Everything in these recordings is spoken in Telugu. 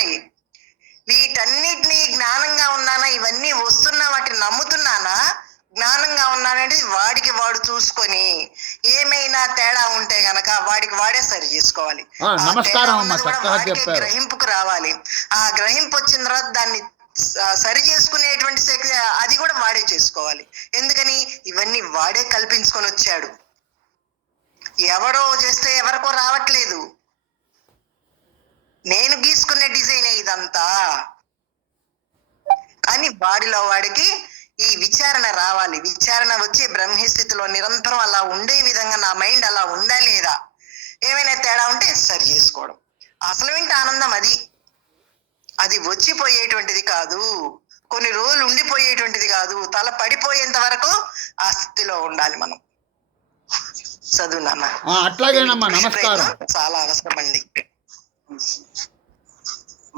వస్తున్నాయి. వీటన్నిటినీ జ్ఞానంగా ఉన్నానా, ఇవన్నీ వస్తున్నా వాటిని నమ్ముతున్నానా, జ్ఞానంగా ఉన్నానంటే వాడికి వాడు చూసుకొని ఏమైనా తేడా ఉంటే గనక వాడికి వాడే సరి చేసుకోవాలి. ఆ తేడా ఉన్నది కూడా వాడికే గ్రహింపుకు రావాలి. ఆ గ్రహింపు వచ్చిన తర్వాత దాన్ని సరి చేసుకునేటువంటి శక్తి అది కూడా వాడే చేసుకోవాలి. ఎందుకని ఇవన్నీ వాడే కల్పించుకొని వచ్చాడు. ఎవడో చేస్తే ఎవరికో రావట్లేదు. నేను గీసుకునే డిజైన్ ఇదంతా. కానీ వాడిలో వాడికి ఈ విచారణ రావాలి. విచారణ వచ్చి బ్రహ్మస్థితిలో నిరంతరం అలా ఉండే విధంగా నా మైండ్ అలా ఉందా లేదా, ఏమైనా తేడా ఉంటే సరి చేసుకోవడం. అసలు ఏంటి ఆనందం అది. అది వచ్చిపోయేటువంటిది కాదు, కొన్ని రోజులు ఉండిపోయేటువంటిది కాదు. తల పడిపోయేంత వరకు ఆ స్థితిలో ఉండాలి మనం. చదువు నాన్న. అట్లాగేనమ్మా, నమస్కారం. చాలా అవసరం అండి.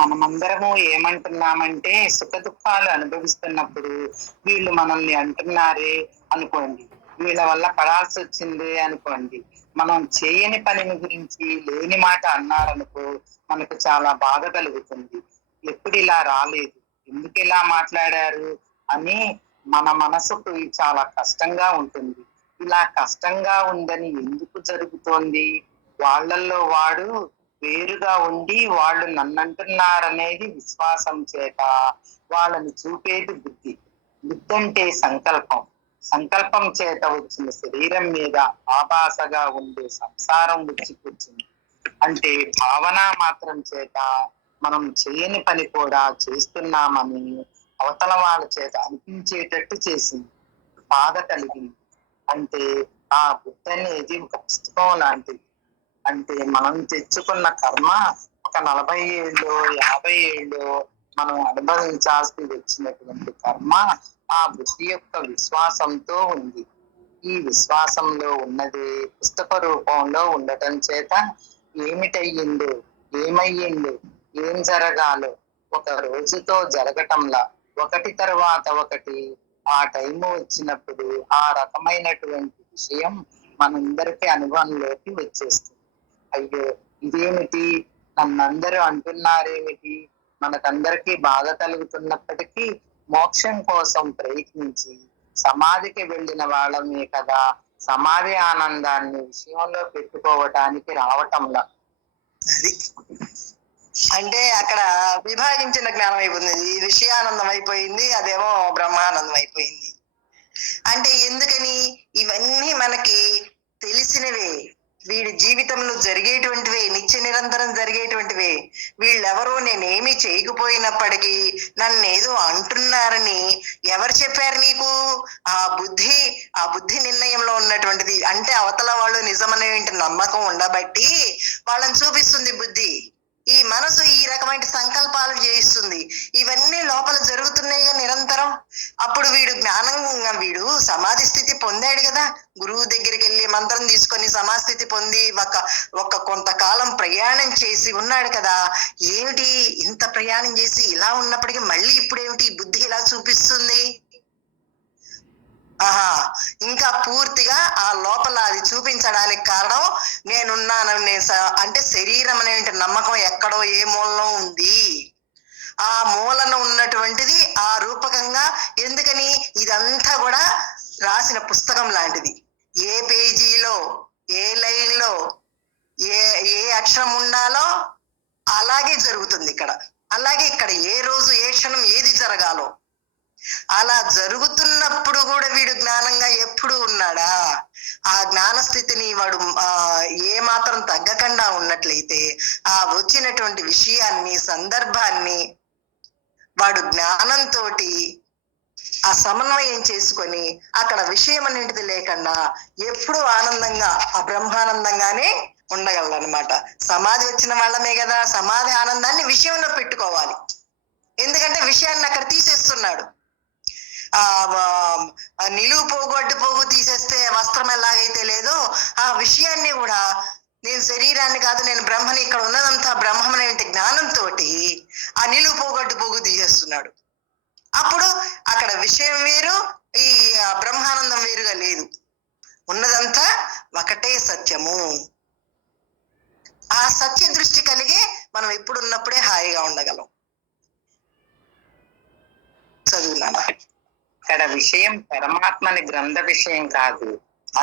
మనమందరము ఏమంటున్నామంటే సుఖ దుఃఖాలు అనుభవిస్తున్నప్పుడు వీళ్ళు మనల్ని అంటున్నారే అనుకోండి, వీళ్ళ వల్ల పడాల్సి వచ్చింది అనుకోండి, మనం చేయని పని గురించి లేని మాట అన్నారనుకో మనకు చాలా బాధ కలుగుతుంది. ఎప్పుడు ఇలా రాలేదు, ఎందుకు ఇలా మాట్లాడారు అని మన మనసుకు చాలా కష్టంగా ఉంటుంది. ఇలా కష్టంగా ఉందని ఎందుకు జరుగుతోంది? వాళ్ళల్లో వాడు వేరుగా ఉండి వాళ్ళు నన్నంటున్నారనేది విశ్వాసం చేత వాళ్ళని చూపేది బుద్ధి. బుద్ధి అంటే సంకల్పం. సంకల్పం చేత వచ్చిన శరీరం మీద ఆభాసగా ఉండే సంసారం వచ్చి కూర్చుంది. అంటే భావన మాత్రం చేత మనం చేయని పని కూడా చేస్తున్నామని అవతల వాళ్ళ చేత అనిపించేటట్టు చేసింది. బాధ కలిగింది. అంటే ఆ బుద్ధి అనేది ఒక పుస్తకం లాంటిది. అంటే మనం తెచ్చుకున్న కర్మ ఒక 40 ఏళ్ళు 50 ఏళ్ళు మనం అనుభవించాల్సి వచ్చినటువంటి కర్మ ఆ బుద్ధి యొక్క విశ్వాసంతో ఉంది. ఈ విశ్వాసంలో ఉన్నది పుస్తక రూపంలో ఉండటం చేత ఏమిటయ్యిందో, ఏమయ్యిందో, ఏం జరగాలో ఒక రోజుతో జరగటంలా ఒకటి తర్వాత ఒకటి ఆ టైము వచ్చినప్పుడు ఆ రకమైనటువంటి విషయం మనందరికీ అనుభవంలోకి వచ్చేస్తుంది. అయ్యో ఇదేమిటి, నన్నందరూ అంటున్నారేమిటి, మనకందరికీ బాధ కలుగుతున్నప్పటికీ మోక్షం కోసం ప్రయత్నించి సమాధికి వెళ్ళిన వాళ్ళమే కదా సమాధి ఆనందాన్ని విషయంలో పెట్టుకోవటానికి రావటంలా. అంటే అక్కడ విభాగించిన జ్ఞానం అయిపోయింది. ఈ విషయానందం అయిపోయింది, అదేమో బ్రహ్మానందం అయిపోయింది. అంటే ఎందుకని? ఇవన్నీ మనకి తెలిసినవే, వీడి జీవితంలో జరిగేటువంటివే, నిత్య నిరంతరం జరిగేటువంటివే. వీళ్ళెవరో నేనేమి చేయకపోయినప్పటికీ నన్ను ఏదో అంటున్నారని ఎవరు చెప్పారు నీకు? ఆ బుద్ధి నిర్ణయంలో ఉన్నటువంటిది. అంటే అవతల వాళ్ళు నిజమనేటువంటి నమ్మకం ఉండబట్టి వాళ్ళని చూపిస్తుంది బుద్ధి. ఈ మనసు ఈ రకమైన సంకల్పాలు చేయిస్తుంది. ఇవన్నీ లోపల జరుగుతున్నాయి నిరంతరం. అప్పుడు వీడు సమాధి స్థితి పొందాడు కదా, గురువు దగ్గరికి వెళ్ళి మంత్రం తీసుకొని సమాధి స్థితి పొంది ఒక కొంతకాలం ప్రయాణం చేసి ఉన్నాడు కదా. ఏమిటి ఇంత ప్రయాణం చేసి ఇలా ఉన్నప్పటికీ మళ్ళీ ఇప్పుడు ఏమిటి ఈ బుద్ధి ఇలా చూపిస్తుంది? ఇంకా పూర్తిగా ఆ లోపల అది చూపించడానికి కారణం నేనున్నాను అంటే శరీరం అనే నమ్మకం ఎక్కడో ఏ మూలలో ఉంది. ఆ మూలన ఉన్నటువంటిది ఆ రూపకంగా. ఎందుకని? ఇదంతా కూడా రాసిన పుస్తకం లాంటిది. ఏ పేజీలో ఏ లైన్లో ఏ అక్షరం ఉండాలో అలాగే జరుగుతుంది ఇక్కడ. అలాగే ఇక్కడ ఏ రోజు ఏ క్షణం ఏది జరగాలో అలా జరుగుతున్నప్పుడు కూడా వీడు జ్ఞానంగా ఎప్పుడు ఉన్నాడా? ఆ జ్ఞాన స్థితిని వాడు ఏ మాత్రం తగ్గకుండా ఉన్నట్లయితే ఆ వచ్చినటువంటి విషయాన్ని, సందర్భాన్ని వాడు జ్ఞానంతో ఆ సమన్వయం చేసుకొని అక్కడ విషయం అనేది లేకుండా ఎప్పుడూ ఆనందంగా ఆ బ్రహ్మానందంగానే ఉండగలరు అనమాట. సమాధి వచ్చిన వాళ్ళమే కదా సమాధి ఆనందాన్ని విషయంలో పెట్టుకోవాలి. ఎందుకంటే విషయాన్ని అక్కడ తీసేస్తున్నాడు. నిలువు పోగు అడ్డు పోగు తీసేస్తే వస్త్రం ఎలాగైతే లేదో ఆ విషయాన్ని కూడా నేను శరీరాన్ని కాదు నేను బ్రహ్మని, ఇక్కడ ఉన్నదంతా బ్రహ్మం అనే జ్ఞానంతో ఆ నిలువు పోగు అడ్డు పోగు తీసేస్తున్నాడు. అప్పుడు అక్కడ విషయం వేరు, ఈ బ్రహ్మానందం వేరుగా లేదు. ఉన్నదంతా ఒకటే సత్యము. ఆ సత్య దృష్టి కలిగి మనం ఇప్పుడున్నప్పుడే హాయిగా ఉండగలం. చదువున్నాను. ఇక్కడ విషయం పరమాత్మని గ్రంథ విషయం కాదు,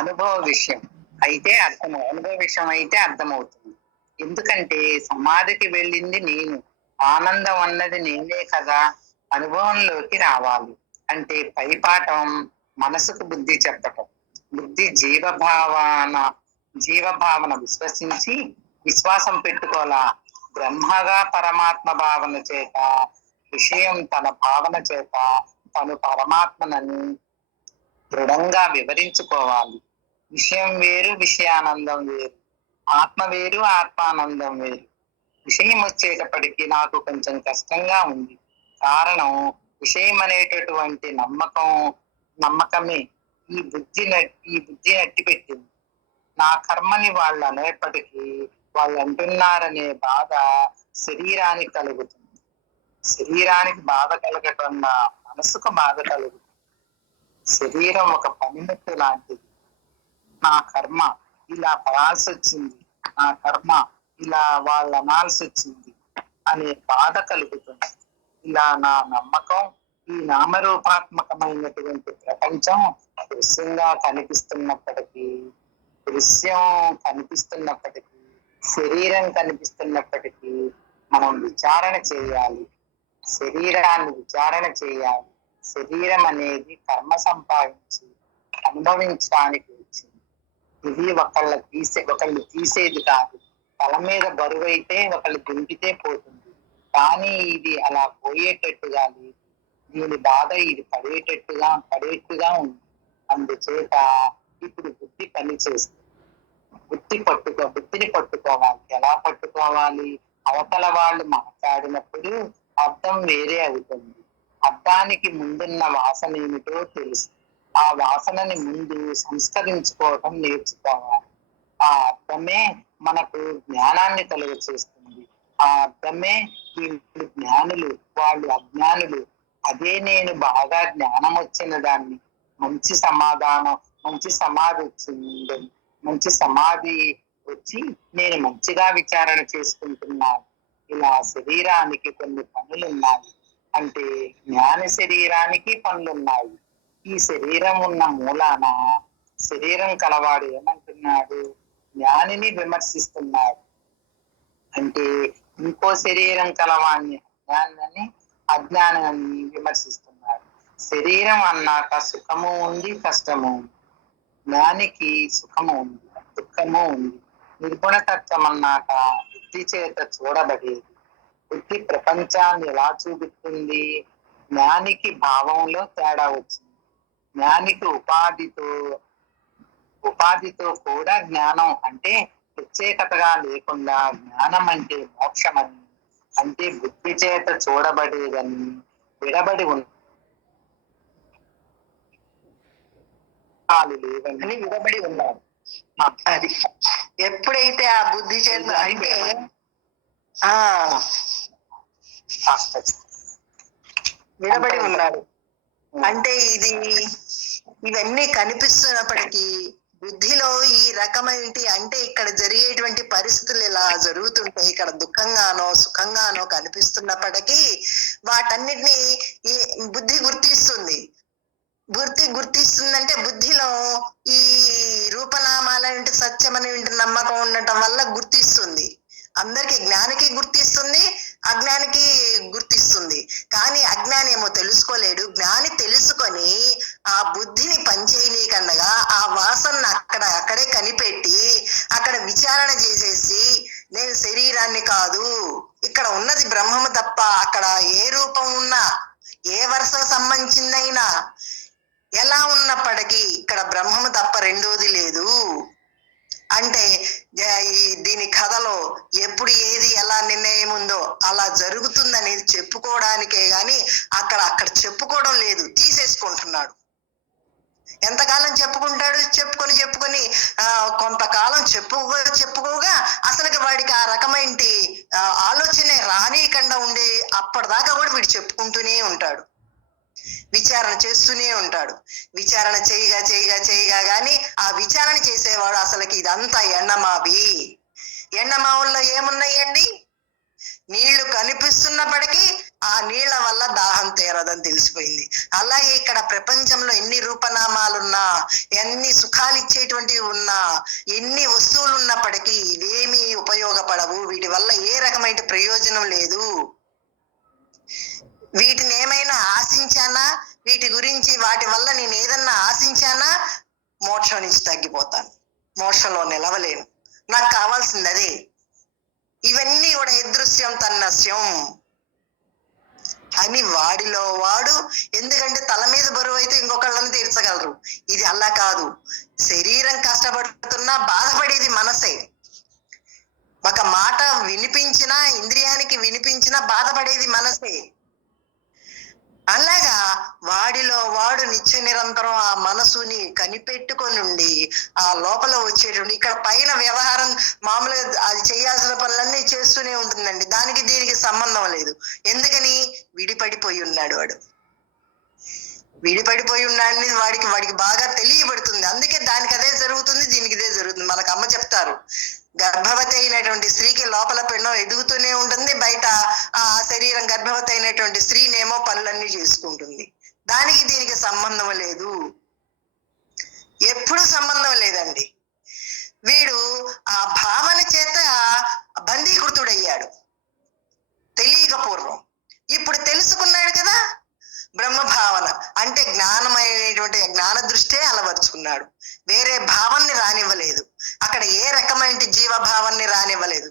అనుభవ విషయం అయితే అనుభవ విషయం అయితే అర్థమవుతుంది. ఎందుకంటే సమాధికి వెళ్ళింది నేను, ఆనందం అన్నది నేనే కదా. అనుభవంలోకి రావాలి అంటే పైపాఠం మనసుకు బుద్ధి చెప్పటం. బుద్ధి జీవభావన విశ్వసించి విశ్వాసం పెట్టుకోలా. బ్రహ్మగా పరమాత్మ భావన చేత, విషయం తన భావన చేత తను పరమాత్మనని దృఢంగా వివరించుకోవాలి. విషయం వేరు, విషయానందం వేరు. ఆత్మ వేరు, ఆత్మానందం వేరు. విషయం వచ్చేటప్పటికి నాకు కొంచెం కష్టంగా ఉంది. కారణం విషయం అనేటటువంటి నమ్మకమే ఈ బుద్ధి నట్టి పెట్టింది. నా కర్మని వాళ్ళు అనేప్పటికీ వాళ్ళు అంటున్నారనే బాధ శరీరానికి కలుగుతుంది. శరీరానికి బాధ కలగటం మనసుకు బాధ కలుగుతుంది. శరీరం ఒక పనిముట్టు లాంటిది. నా కర్మ ఇలా పడాల్సి వచ్చింది, నా కర్మ ఇలా వాళ్ళు అనాల్సి వచ్చింది అనే బాధ కలుగుతుంది. ఇలా నా నమ్మకం ఈ నామరూపాత్మకమైనటువంటి ప్రపంచం దృశ్యం కనిపిస్తున్నప్పటికీ శరీరం కనిపిస్తున్నప్పటికీ మనం విచారణ చేయాలి. శరీరాన్ని విచారణ చేయాలి. శరీరం అనేది కర్మ సంపాదించి అనుభవించడానికి వచ్చింది. ఇది ఒకళ్ళు తీసేది కాదు. తల మీద బరువు అయితే ఒకళ్ళు దింపితే పోతుంది. కానీ ఇది అలా పోయేటట్టుగా లేదు. దీని బాధ ఇది పడేట్టుగా ఉంది. అందుచేత ఇప్పుడు బుద్ధి పని చేస్తుంది. బుద్ధిని పట్టుకోవాలి. ఎలా పట్టుకోవాలి? అవతల వాళ్ళు మాట్లాడినప్పుడు అర్థం వేరే అవుతుంది. అర్థానికి ముందున్న వాసన ఏమిటో తెలుసు. ఆ వాసనని ముందు సంస్కరించుకోవటం నేర్చుకోవాలి. ఆ అర్థమే మనకు జ్ఞానాన్ని కలుగ చేస్తుంది. ఆ అర్థమే వీళ్ళు జ్ఞానులు, వాళ్ళు అజ్ఞానులు. అదే నేను బాగా జ్ఞానం వచ్చిన దాన్ని, మంచి సమాధి వచ్చి నేను మంచిగా విచారణ చేసుకుంటున్నాను. ఇలా శరీరానికి కొన్ని పనులున్నాయి. అంటే జ్ఞాన శరీరానికి పనులున్నాయి. ఈ శరీరం ఉన్న మూలాన శరీరం కలవాడు ఏమంటున్నాడు? జ్ఞానిని విమర్శిస్తున్నాడు. అంటే ఇంకో శరీరం కలవాణ్ణి అజ్ఞానాన్ని విమర్శిస్తున్నాడు. శరీరం అన్నాక సుఖము ఉంది, కష్టము ఉంది. జ్ఞానికి సుఖము ఉంది, దుఃఖము ఉంది. నిర్గుణతత్వం అన్నాక బుద్ధి చేత చూడబడేది. బుద్ధి ప్రపంచాన్ని ఎలా చూపిస్తుంది? జ్ఞానికి భావంలో తేడా వచ్చింది. జ్ఞానికి ఉపాధితో కూడా జ్ఞానం అంటే ప్రత్యేకతగా లేకుండా జ్ఞానం అంటే మోక్షమని, అంటే బుద్ధి చేత చూడబడేదని విడబడి లేవని విడబడి ఉన్నారు. అది ఎప్పుడైతే ఆ బుద్ధి చేత అంటే విడబడి ఉన్నారు అంటే ఇవన్నీ కనిపిస్తున్నప్పటికీ బుద్ధిలో ఈ రకమైన అంటే ఇక్కడ జరిగేటువంటి పరిస్థితులు ఇలా జరుగుతుంటాయి. ఇక్కడ దుఃఖంగానో సుఖంగానో కనిపిస్తున్నప్పటికీ వాటన్నిటిని ఈ బుద్ధి గుర్తిస్తుందంటే బుద్ధిలో ఈ రూపనామాలంటే సత్యం అనే నమ్మకం ఉండటం వల్ల గుర్తిస్తుంది. అందరికి జ్ఞానికి గుర్తిస్తుంది, అజ్ఞానికి గుర్తిస్తుంది. కానీ అజ్ఞాని ఏమో తెలుసుకోలేడు. జ్ఞాని తెలుసుకొని ఆ బుద్ధిని పనిచేయనీకన్నగా ఆ వాసన అక్కడే కనిపెట్టి అక్కడ విచారణ చేసేసి నేను శరీరాన్ని కాదు, ఇక్కడ ఉన్నది బ్రహ్మము తప్ప, అక్కడ ఏ రూపం ఉన్నా ఏ వరుస సంబంధించిందైనా ఎలా ఉన్నప్పటికీ ఇక్కడ బ్రహ్మము తప్ప రెండోది లేదు. అంటే దీని కథలో ఎప్పుడు ఏది ఎలా నిర్ణయం ఉందో అలా జరుగుతుందని చెప్పుకోవడానికే గాని అక్కడ చెప్పుకోవడం లేదు, తీసేసుకుంటున్నాడు. ఎంతకాలం చెప్పుకుంటాడు? చెప్పుకొని కొంతకాలం చెప్పుకోగా అసలుకి వాడికి ఆ రకమైన ఆలోచన రానీయకుండా ఉండే అప్పటిదాకా కూడా వీడు చెప్పుకుంటూనే ఉంటాడు, విచారణ చేస్తూనే ఉంటాడు. విచారణ చేయగా గాని ఆ విచారణ చేసేవాడు అసలుకి ఇదంతా ఎండమావి, ఎండమావుల్లో ఏమున్నాయండి? నీళ్లు కనిపిస్తున్నప్పటికీ ఆ నీళ్ల వల్ల దాహం తీరదని తెలిసిపోయింది. అలాగే ఇక్కడ ప్రపంచంలో ఎన్ని రూపనామాలున్నా, ఎన్ని సుఖాలు ఇచ్చేటువంటివి ఉన్నా, ఎన్ని వస్తువులు ఉన్నప్పటికీ ఇవేమీ ఉపయోగపడవు. వీటి వల్ల ఏ రకమైన ప్రయోజనం లేదు. వీటిని ఏమైనా ఆశించానా, వీటి గురించి వాటి వల్ల నేను ఏదన్నా ఆశించానా మోక్షం నుంచి తగ్గిపోతాను, మోక్షంలో నిలవలేను. నాకు కావాల్సింది అదే. ఇవన్నీ కూడా యదృశ్యం తన్నస్యం అని వాడిలో వాడు. ఎందుకంటే తల మీద బరువు అయితే ఇంకొకళ్ళని తీర్చగలరు, ఇది అలా కాదు. శరీరం కష్టపడుతున్నా బాధపడేది మనసే. ఒక మాట వినిపించినా, ఇంద్రియానికి వినిపించినా బాధపడేది మనసే. అలాగా వాడిలో వాడు నిత్య నిరంతరం ఆ మనసుని కనిపెట్టుకొనుండి ఆ లోపల వచ్చేటువంటి, ఇక్కడ పైన వ్యవహారం మామూలుగా అది చేయాల్సిన పనులన్నీ చేస్తూనే ఉంటుందండి. దానికి దీనికి సంబంధం లేదు. ఎందుకని? విడిపడిపోయి ఉన్నాడు వాడు. విడిపడిపోయి ఉన్నాడని వాడికి బాగా తెలియబడుతుంది. అందుకే దానికి అదే జరుగుతుంది, దీనికి ఇదే జరుగుతుంది. మనకు అమ్మ చెప్తారు, గర్భవతి అయినటువంటి స్త్రీకి లోపల పిండం ఎదుగుతూనే ఉంటుంది, బయట ఆ శరీరం గర్భవతి అయినటువంటి స్త్రీనేమో పనులన్నీ చేసుకుంటుంది. దానికి దీనికి సంబంధం లేదు, ఎప్పుడు సంబంధం లేదండి. వీడు ఆ భావన చేత బందీకృతుడయ్యాడు తెలియక పూర్వం. ఇప్పుడు తెలుసుకున్నాడు కదా, బ్రహ్మ భావన అంటే జ్ఞానమైనటువంటి జ్ఞాన దృష్టే అలవర్చుకున్నాడు. వేరే భావాన్ని రానివ్వలేదు. అక్కడ ఏ రకమైన జీవ భావాన్ని రానివ్వలేదు,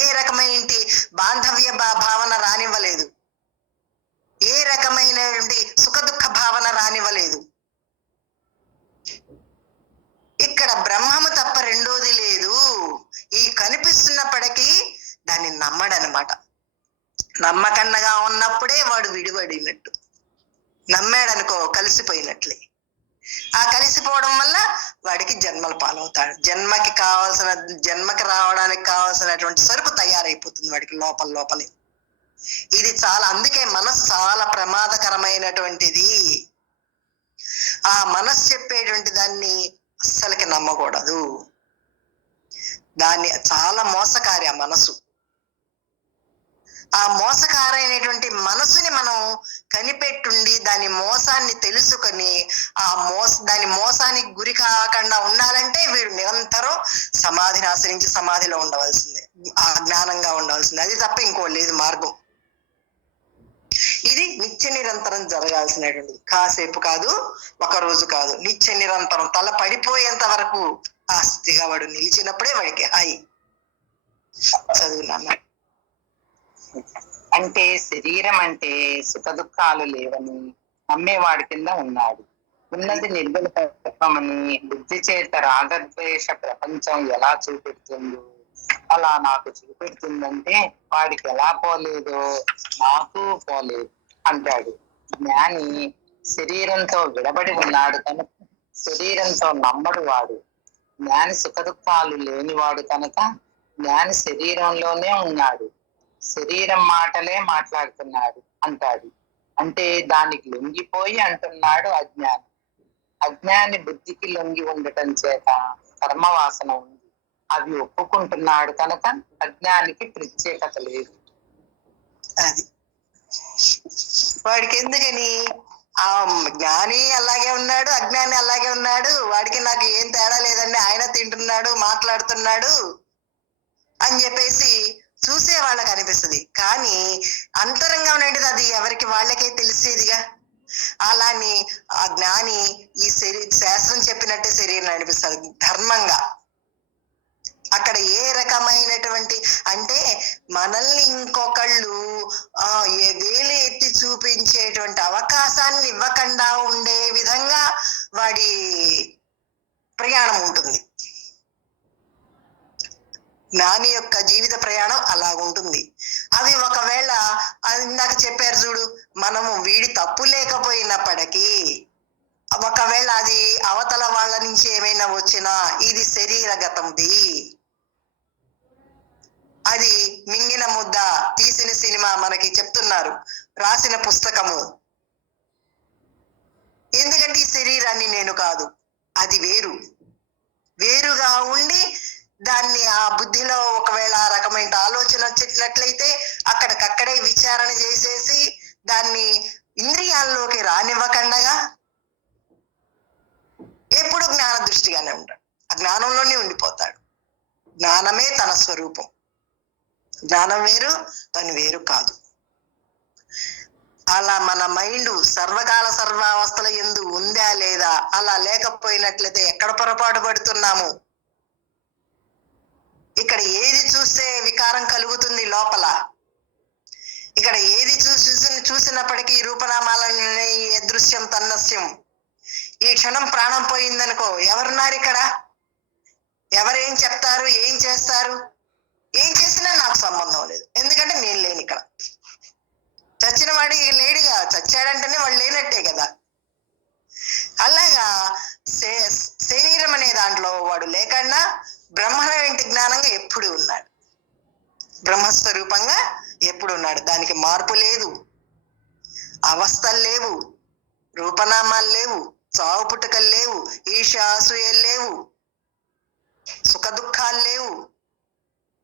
ఏ రకమైన బాంధవ్య భావన రానివ్వలేదు, ఏ రకమైనటువంటి సుఖ దుఃఖ భావన రానివ్వలేదు. ఇక్కడ బ్రహ్మము తప్ప రెండోది లేదు. ఈ కనిపిస్తున్నప్పటికీ దాన్ని నమ్మడనమాట. నమ్మకండగా ఉన్నప్పుడే వాడు విడిపడినట్టు. నమ్మాడనుకో కలిసిపోయినట్లే. ఆ కలిసిపోవడం వల్ల వాడికి జన్మల పాలవుతాడు. జన్మకి రావడానికి కావాల్సినటువంటి సరుకు తయారైపోతుంది వాడికి లోపలే. ఇది చాలా, అందుకే మనసు చాలా ప్రమాదకరమైనటువంటిది. ఆ మనసు చెప్పేటువంటి దాన్ని అస్సలకి నమ్మకూడదు. దాన్ని చాలా మోసకారి ఆ మనసు. ఆ మోసకారైనటువంటి మనసుని మనం కనిపెట్టుండి దాని మోసాన్ని తెలుసుకొని దాని మోసానికి గురి కాకుండా ఉండాలంటే వీడు నిరంతరం సమాధిని ఆశ్రయించి సమాధిలో ఉండవలసిందే, ఆ జ్ఞానంగా ఉండవలసిందే. అది తప్ప ఇంకో లేదు మార్గం. ఇది నిత్య నిరంతరం జరగాల్సినటువంటిది. కాసేపు కాదు, ఒక రోజు కాదు, నిత్య నిరంతరం తల పడిపోయేంత వరకు ఆ స్థితిగా వాడు నిలిచినప్పుడే వాడికి హాయి. చదువున్నాను. అంటే శరీరం అంటే సుఖ దుఃఖాలు లేవని నమ్మేవాడి కింద ఉన్నాడు. ఉన్నది నిర్గుణ తత్వమని బుద్ధి చేత రాగద్వేష ప్రపంచం ఎలా చూపెడుతుందో అలా నాకు చూపెడుతుందంటే వాడికి ఎలా పోలేదో నాకు పోలేదు అంటాడు. జ్ఞాని శరీరంతో విడబడి ఉన్నాడు కనుక శరీరంతో నమ్మడు వాడు. జ్ఞాని సుఖ దుఃఖాలు లేనివాడు కనుక జ్ఞాని శరీరంలోనే ఉన్నాడు, శరీరం మాటలే మాట్లాడుతున్నాడు అంటాడు. అంటే దానికి లొంగిపోయి అంటున్నాడు అజ్ఞాని. అజ్ఞాని బుద్ధికి లొంగి ఉండటం చేత కర్మవాసన ఉంది, అవి ఒప్పుకుంటున్నాడు కనుక అజ్ఞానికి ప్రత్యేకత లేదు. అది వాడికి ఎందుకని? ఆ జ్ఞాని అలాగే ఉన్నాడు, అజ్ఞాని అలాగే ఉన్నాడు, వాడికి నాకు ఏం తేడా లేదండి, ఆయన తింటున్నాడు మాట్లాడుతున్నాడు అని చెప్పేసి చూసే వాళ్ళకి అనిపిస్తుంది. కానీ అంతరంగా ఉండేది అది ఎవరికి వాళ్ళకే తెలిసేదిగా. అలాని ఆ జ్ఞాని ఈ శాస్త్రం చెప్పినట్టే శరీరం అనిపిస్తుంది ధర్మంగా. అక్కడ ఏ రకమైనటువంటి అంటే మనల్ని ఇంకొకళ్ళు వేలు ఎత్తి చూపించేటువంటి అవకాశాన్ని ఇవ్వకుండా ఉండే విధంగా వాడి ప్రయాణం ఉంటుంది. జ్ఞాని యొక్క జీవిత ప్రయాణం అలాగుంటుంది. అవి ఒకవేళ ఇందాక చెప్పారు చూడు, మనము వీడి తప్పు లేకపోయినప్పటికీ ఒకవేళ అది అవతల వాళ్ళ నుంచి ఏమైనా వచ్చినా ఇది శరీరగతంది, అది మింగిన ముద్ద తీసిన సినిమా మనకి చెప్తున్నారు, రాసిన పుస్తకము. ఎందుకంటే ఈ శరీరాన్ని నేను కాదు, అది వేరుగా ఉండి దాన్ని ఆ బుద్ధిలో ఒకవేళ ఆ రకమైన ఆలోచన వచ్చేటట్లయితే అక్కడికక్కడే విచారణ చేసేసి దాన్ని ఇంద్రియాల్లోకి రానివ్వకుండా ఎప్పుడు జ్ఞాన దృష్టిగానే ఉంటాడు. ఆ జ్ఞానంలోనే ఉండిపోతాడు. జ్ఞానమే తన స్వరూపం. జ్ఞానం వేరు, తను వేరు కాదు. అలా మన మైండ్ సర్వకాల సర్వావస్థల యందు ఉందా లేదా? అలా లేకపోయినట్లయితే ఎక్కడ పొరపాటు పడుతున్నాము? ఇక్కడ ఏది చూస్తే వికారం కలుగుతుంది లోపల. ఇక్కడ ఏది చూసినప్పటికీ రూపనామాలనే దృశ్యం తన్నస్యం. ఈ క్షణం ప్రాణం పోయిందనుకో, ఎవరున్నారు ఇక్కడ? ఎవరేం చెప్తారు, ఏం చేస్తారు? ఏం చేసినా నాకు సంబంధం లేదు, ఎందుకంటే నేను లేను ఇక్కడ. చచ్చిన వాడి లేడుగా, చచ్చాడంటేనే వాడు లేనట్టే కదా. అలాగా శరీరం అనే దాంట్లో వాడు లేకుండా బ్రహ్మ ఇంటి జ్ఞానంగా ఎప్పుడు ఉన్నాడు, బ్రహ్మస్వరూపంగా ఎప్పుడు ఉన్నాడు. దానికి మార్పు లేదు, అవస్థలు లేవు, రూపనామాలు లేవు, చావు పుట్టుకలు లేవు, ఈర్ష్య అసూయలు లేవు, సుఖ దుఃఖాలు లేవు,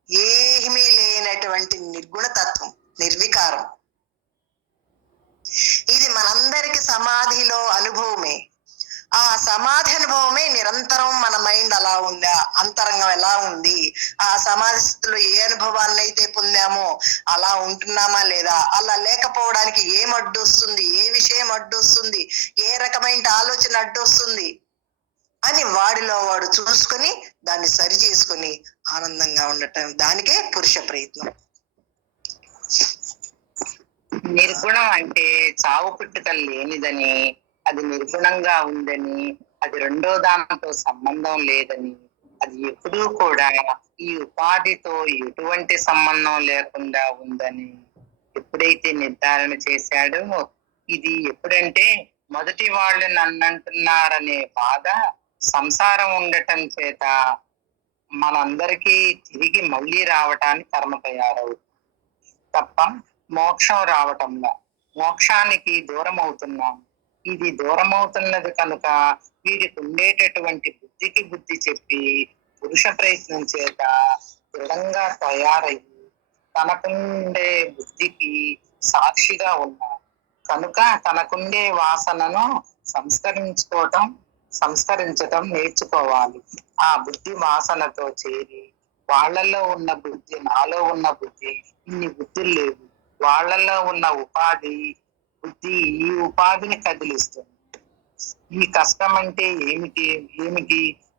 ఏమీ లేనటువంటి నిర్గుణ తత్వం, నిర్వికారం. ఇది మనందరికి సమాధిలో అనుభవమే. ఆ సమాధి అనుభవమే నిరంతరం మన మైండ్ అలా ఉందా, అంతరంగం ఎలా ఉంది, ఆ సమాధి స్థితిలో ఏ అనుభవాన్ని అయితే పొందామో అలా ఉంటున్నామా లేదా, అలా లేకపోవడానికి ఏం అడ్డు వస్తుంది, ఏ విషయం అడ్డు వస్తుంది, ఏ రకమైన ఆలోచన అడ్డు వస్తుంది అని వాడిలో వాడు చూసుకొని దాన్ని సరి చేసుకొని ఆనందంగా ఉండటం, దానికే పురుష ప్రయత్నం. నిర్గుణం అంటే చావు పుట్టుకలు లేనిదని, అది నిర్గుణంగా ఉందని, అది రెండో దానితో సంబంధం లేదని, అది ఎప్పుడూ కూడా ఈ ఉపాధితో ఎటువంటి సంబంధం లేకుండా ఉందని ఎప్పుడైతే నిర్ధారణ చేశాడో, ఇది ఎప్పుడంటే మొదటి వాళ్ళు నన్ను అంటున్నారనే బాధ సంసారం ఉండటం చేత మనందరికీ తిరిగి మళ్ళీ రావటానికి కర్మ తయారవుతుంది తప్ప మోక్షం రావటంలా. మోక్షానికి దూరం అవుతున్నాం. ఇది దూరం అవుతున్నది కనుక వీరికి ఉండేటటువంటి బుద్ధికి బుద్ధి చెప్పి పురుష ప్రయత్నం చేత దృఢంగా తయారయ్యి తనకుండే బుద్ధికి సాక్షిగా ఉన్నారు కనుక తనకుండే వాసనను సంస్కరించటం నేర్చుకోవాలి. ఆ బుద్ధి వాసనతో చేరి వాళ్ళల్లో ఉన్న బుద్ధి, నాలో ఉన్న బుద్ధి, ఇన్ని బుద్ధులు లేవు, వాళ్ళల్లో ఉన్న ఉపాధి బుద్ధి ఈ ఉపాధిని కదిలిస్తుంది. ఈ కష్టం అంటే ఏమిటి,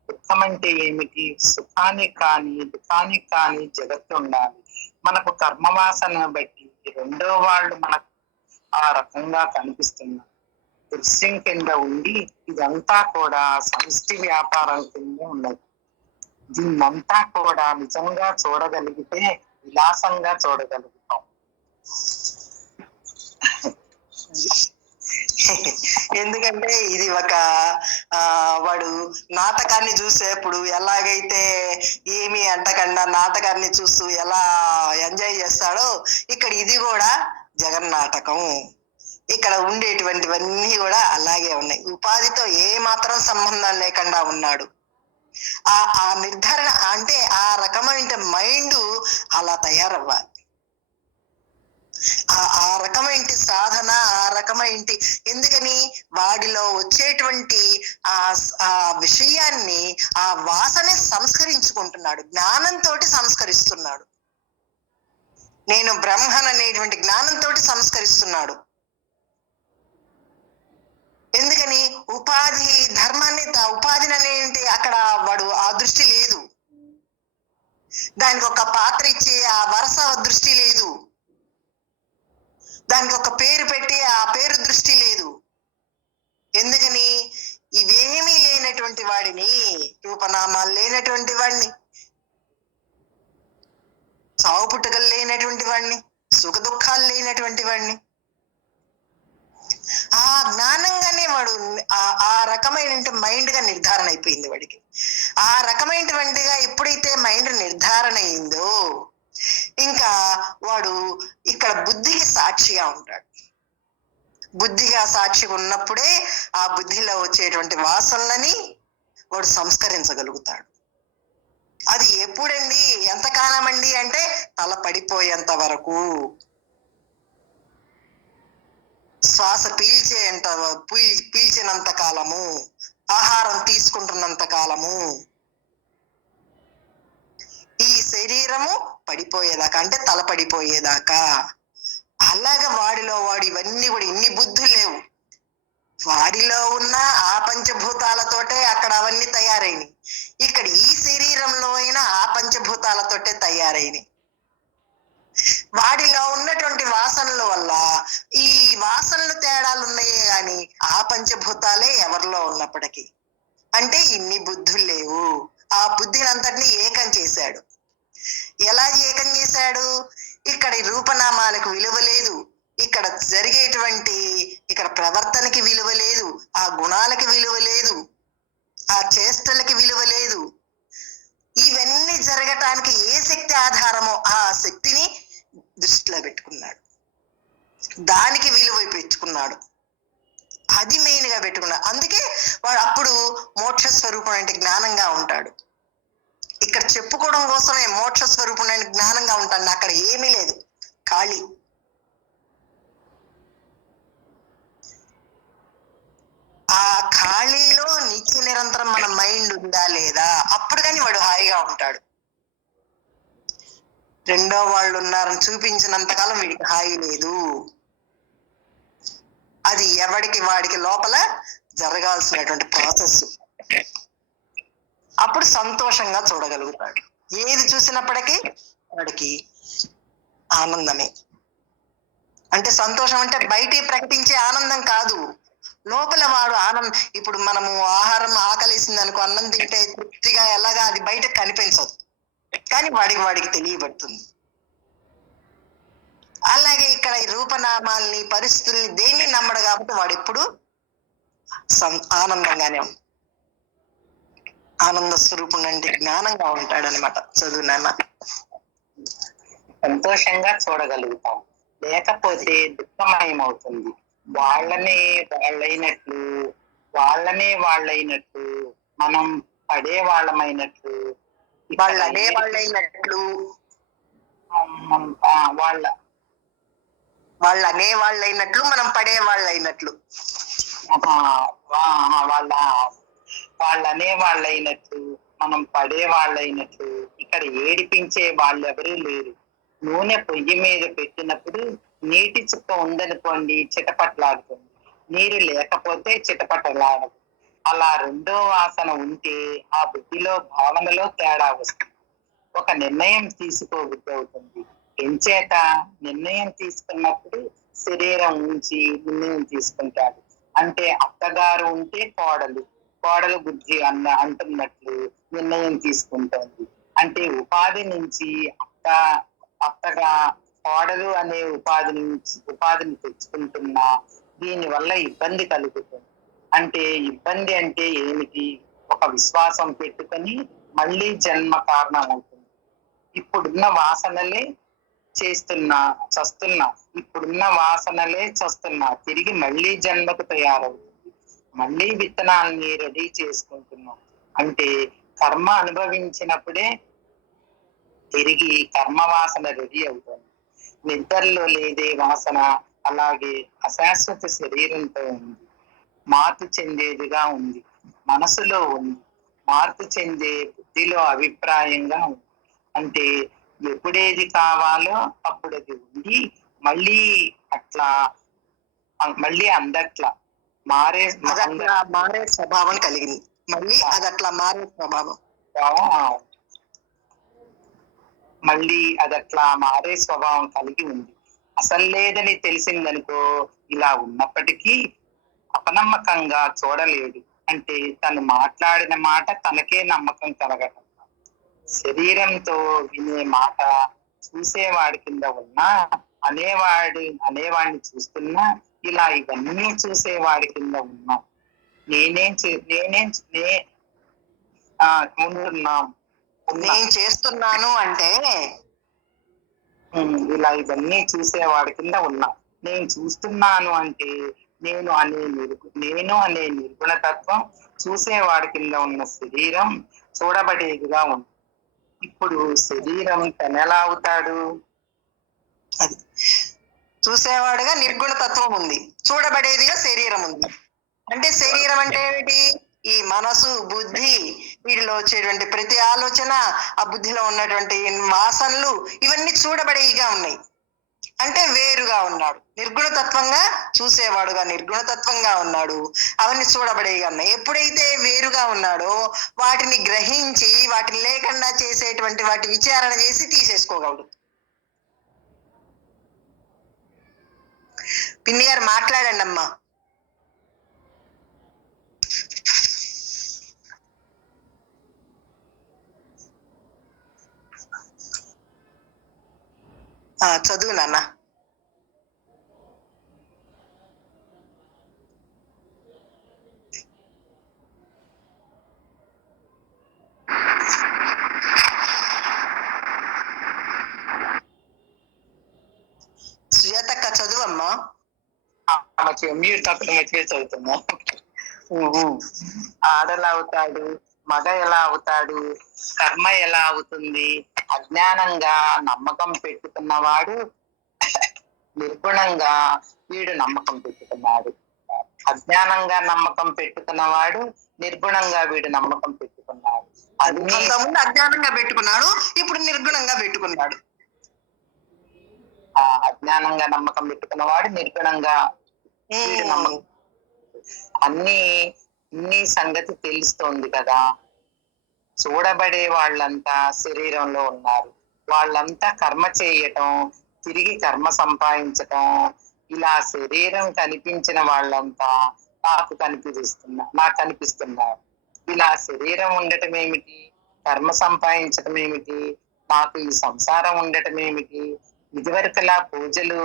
దుఃఖం అంటే ఏమిటి, సుఖానికి కానీ దుఃఖానికి కానీ జగత్తు ఉండాలి. మనకు కర్మవాసనను బట్టి రెండో వాళ్ళు మనకు ఆ రకంగా కనిపిస్తున్నారు. దృశ్యం కింద ఉండి ఇదంతా కూడా సమిష్టి వ్యాపారం కింద ఉన్నది. దీన్నంతా కూడా నిజంగా చూడగలిగితే విలాసంగా చూడగలుగుతాం. ఎందుకంటే ఇది ఒక వాడు నాటకాన్ని చూసేప్పుడు ఎలాగైతే ఏమి అంటకుండా నాటకాన్ని చూస్తూ ఎలా ఎంజాయ్ చేస్తాడో, ఇక్కడ ఇది కూడా జగన్నాటకం. ఇక్కడ ఉండేటువంటివన్నీ కూడా అలాగే ఉన్నాయి. ఉపాధితో ఏ మాత్రం సంబంధం లేకుండా ఉన్నాడు. ఆ నిర్ధారణ అంటే ఆ రకమైన మైండ్ అలా తయారవ్వాలి. ఆ రకమైన సాధన, ఆ రకమైన ఎందుకని వాడిలో వచ్చేటువంటి ఆ విషయాన్ని, ఆ వాసనే సంస్కరించుకుంటున్నాడు, జ్ఞానంతో సంస్కరిస్తున్నాడు. నేను బ్రహ్మన్ అనేటువంటి జ్ఞానంతో సంస్కరిస్తున్నాడు. ఎందుకని ఉపాధి ధర్మాన్ని, ఉపాధిని అనేటి అక్కడ వాడు ఆ దృష్టి లేదు, దానికి ఒక పాత్ర ఇచ్చి ఆ వరస దృష్టి లేదు, దానికి ఒక పేరు పెట్టి ఆ పేరు దృష్టి లేదు. ఎందుకని ఇవేమీ లేనటువంటి వాడిని, రూపనామాలు లేనటువంటి వాడిని, చావు పుట్టుకలు లేనటువంటి వాడిని, సుఖ దుఃఖాలు లేనటువంటి వాడిని, ఆ జ్ఞానంగానే వాడు ఆ రకమైన మైండ్ గా నిర్ధారణ అయిపోయింది వాడికి. ఆ రకమైనటువంటిగా ఎప్పుడైతే మైండ్ నిర్ధారణ అయిందో ఇంకా వాడు ఇక్కడ బుద్ధికి సాక్షిగా ఉంటాడు. బుద్ధిగా సాక్షిగా ఉన్నప్పుడే ఆ బుద్ధిలో వచ్చేటువంటి వాసనలని వాడు సంస్కరించగలుగుతాడు. అది ఎప్పుడండి, ఎంతకాలం అండి అంటే తల పడిపోయేంత వరకు, శ్వాస పీల్చినంత కాలము, ఆహారం తీసుకుంటున్నంత కాలము, ఈ శరీరము పడిపోయేదాకా, అంటే తల పడిపోయేదాకా. అలాగా వాడు ఇవన్నీ కూడా, ఇన్ని బుద్ధులు లేవు వాడిలో ఉన్న ఆ పంచభూతాలతోటే అక్కడ అవన్నీ తయారైనవి. ఇక్కడ ఈ శరీరంలో అయినా ఆ పంచభూతాలతోటే తయారైనవి. వాడిలో ఉన్నటువంటి వాసనల వల్ల ఈ వాసనలు తేడాలు ఉన్నాయే గాని ఆ పంచభూతాలే ఎవరిలో ఉన్నప్పటికీ, అంటే ఇన్ని బుద్ధులు లేవు. ఆ బుద్ధిని అంతటినీ ఏకం చేశాడు. ఎలా ఏకం చేశాడు? ఇక్కడ రూపనామాలకు విలువ లేదు, ఇక్కడ జరిగేటువంటి ఇక్కడ ప్రవర్తనకి విలువ లేదు, ఆ గుణాలకి విలువ లేదు, ఆ చేష్టలకి విలువ లేదు. ఇవన్నీ జరగటానికి ఏ శక్తి ఆధారమో ఆ శక్తిని దృష్టిలో పెట్టుకున్నాడు, దానికి విలువ పెట్టుకున్నాడు, అది మెయిన్ గా పెట్టుకున్నాడు. అందుకే వాడు అప్పుడు మోక్ష స్వరూపం అంటే జ్ఞానంగా ఉంటాడు. ఇక్కడ చెప్పుకోవడం కోసమే మోక్ష స్వరూపం అంటే జ్ఞానంగా ఉంటాడు. అక్కడ ఏమీ లేదు, ఖాళీ. ఆ ఖాళీలో నిత్య నిరంతరం మన మైండ్ ఉందా లేదా, అప్పుడు కానీ వాడు హాయిగా ఉంటాడు. రెండో వాళ్ళు ఉన్నారని చూపించినంతకాలం వీడికి హాయి లేదు. అది ఎవడికి వాడికి లోపల జరగాల్సినటువంటి ప్రాసెస్. అప్పుడు సంతోషంగా చూడగలుగుతాడు. ఏది చూసినప్పటికీ వాడికి ఆనందమే. అంటే సంతోషం అంటే బయటికి ప్రకటించే ఆనందం కాదు, లోపల వాడు ఆనందం. ఇప్పుడు మనము ఆహారం ఆకలిసింది అనుకో, అన్నం తింటే తృప్తిగా ఎలాగా అది బయటకు కనిపించదు, కానీ వాడికి తెలియబడుతుంది. అలాగే ఇక్కడ ఈ రూపనామాల్ని పరిస్థితుల్ని దేన్ని నమ్మడు కాబట్టి వాడు ఎప్పుడు ఆనందంగానే ఉంటాడు. ఆనంద స్వరూపం అంటే జ్ఞానంగా ఉంటాడనమాట. చదువు నాన్న. సంతోషంగా చూడగలుగుతాం, లేకపోతే దుఃఖమయమవుతుంది. వాళ్ళనే వాళ్ళైనట్లు మనం పడే వాళ్ళమైనట్లు, వాళ్ళనే వాళ్ళైనట్లు, వాళ్ళనే వాళ్ళైనట్లు, మనం పడే వాళ్ళైనట్లు, వాళ్ళనే వాళ్ళైనట్లు మనం పడే వాళ్ళైనట్లు. ఇక్కడ ఏడిపించే వాళ్ళెవరూ లేరు. నూనె పొయ్యి మీద పెట్టినప్పుడు నీటి చుక్క ఉందనుకోండి చిటపట్లాడుతుంది, నీరు లేకపోతే చిటపటలాడదు. అలా రెండో వాసన ఉంటే ఆ బుద్ధిలో భావనలో తేడా వస్తుంది, ఒక నిర్ణయం తీసుకోబుద్ధి అవుతుంది. ఎంచేత నిర్ణయం తీసుకున్నప్పుడు శరీరం ఉంచి నిర్ణయం తీసుకుంటాడు. అంటే అత్తగారు ఉంటే కోడలు బుద్ధి అంటున్నట్లు నిర్ణయం తీసుకుంటోంది. అంటే ఉపాధి నుంచి అత్తగా కోడలు అనే ఉపాధిని తెచ్చుకుంటున్నా దీని వల్ల ఇబ్బంది కలుగుతుంది. అంటే ఇబ్బంది అంటే ఏమిటి? ఒక విశ్వాసం పెట్టుకొని మళ్ళీ జన్మ కారణం అవుతుంది. ఇప్పుడున్న వాసనలే చస్తున్నా, ఇప్పుడున్న వాసనలే చస్తున్నా, తిరిగి మళ్ళీ జన్మకు తయారవుతుంది. మళ్ళీ విత్తనాలని రెడీ చేసుకుంటున్నాం. అంటే కర్మ అనుభవించినప్పుడే తిరిగి కర్మ వాసన రెడీ అవుతుంది. నిద్రలో లేదే వాసన అలాగే అశాశ్వత శరీరంతో ఉంది, మార్పు చెందేదిగా ఉంది, మనసులో ఉంది, మార్పు చెందే బుద్ధిలో అభిప్రాయంగా ఉంది. అంటే ఎప్పుడేది కావాలో అప్పుడు అది ఉండి మళ్ళీ అందట్లా మారే స్వభావం కలిగింది. మళ్ళీ అదట్లా మారే స్వభావం, మారే స్వభావం కలిగి ఉంది. అసలు లేదని తెలిసిందనుకో ఇలా ఉన్నప్పటికీ అపనమ్మకంగా చూడలేడు. అంటే తను మాట్లాడిన మాట తనకే నమ్మకం కలగటం. శరీరంతో వినే మాట చూసేవాడి కింద ఉన్నా అనేవాడిని చూస్తున్నా ఇలా ఇవన్నీ చూసేవాడి కింద ఉన్నా నేను చేస్తున్నాను అంటే ఇలా ఇవన్నీ చూసేవాడి కింద ఉన్నా. నేను చూస్తున్నాను అంటే నేను అనే నిర్గుణతత్వం చూసేవాడి కింద ఉన్న శరీరం చూడబడేదిగా ఉంది. ఇప్పుడు శరీరం తనెలా అవుతాడు? అది చూసేవాడుగా నిర్గుణ తత్వం ఉంది, చూడబడేదిగా శరీరం ఉంది. అంటే శరీరం అంటే ఏమిటి? ఈ మనసు, బుద్ధి, వీటిలో వచ్చేటువంటి ప్రతి ఆలోచన, ఆ బుద్ధిలో ఉన్నటువంటి వాసనలు, ఇవన్నీ చూడబడేవిగా ఉన్నాయి. అంటే వేరుగా ఉన్నాడు. నిర్గుణ తత్వంగా చూసేవాడుగా నిర్గుణ తత్వంగా ఉన్నాడు. అవన్నీ చూడబడేవిగా ఉన్నాయి. ఎప్పుడైతే వేరుగా ఉన్నాడో వాటిని గ్రహించి వాటిని లేకుండా చేసేటువంటి వాటి విచారణ చేసి తీసేసుకోగలడు. పిన్ని గారు మాట్లాడండి అమ్మా. చదువు నాన్న. సుజాతక్క చదువు అమ్మా. మ్యూట్ తప్పని మర్చిపోయి చదువుతున్నా. ఆడలా అవుతాడు, మగ ఎలా అవుతాడు, కర్మ ఎలా అవుతుంది? అజ్ఞానంగా నమ్మకం పెట్టుకున్నవాడు నిర్గుణంగా వీడు నమ్మకం పెట్టుకున్నాడు. అజ్ఞానంగా నమ్మకం పెట్టుకున్నవాడు నిర్గుణంగా వీడు నమ్మకం పెట్టుకున్నాడు. అంతకుముందు అజ్ఞానంగా పెట్టుకున్నాడు, ఇప్పుడు నిర్గుణంగా పెట్టుకున్నాడు. అజ్ఞానంగా నమ్మకం పెట్టుకున్నవాడు నిర్గుణంగా వీడు నమ్మకం. అన్ని సంగతి తెలుస్తోంది కదా. చూడబడే వాళ్ళంతా శరీరంలో ఉన్నారు. వాళ్ళంతా కర్మ చేయటం, తిరిగి కర్మ సంపాదించటం, ఇలా శరీరం కనిపించిన వాళ్ళంతా నాకు కనిపిస్తున్నారు. ఇలా శరీరం ఉండటం ఏమిటి, కర్మ సంపాదించటం ఏమిటి, నాకు ఈ సంసారం ఉండటం ఏమిటి? ఇదివరకులా పూజలు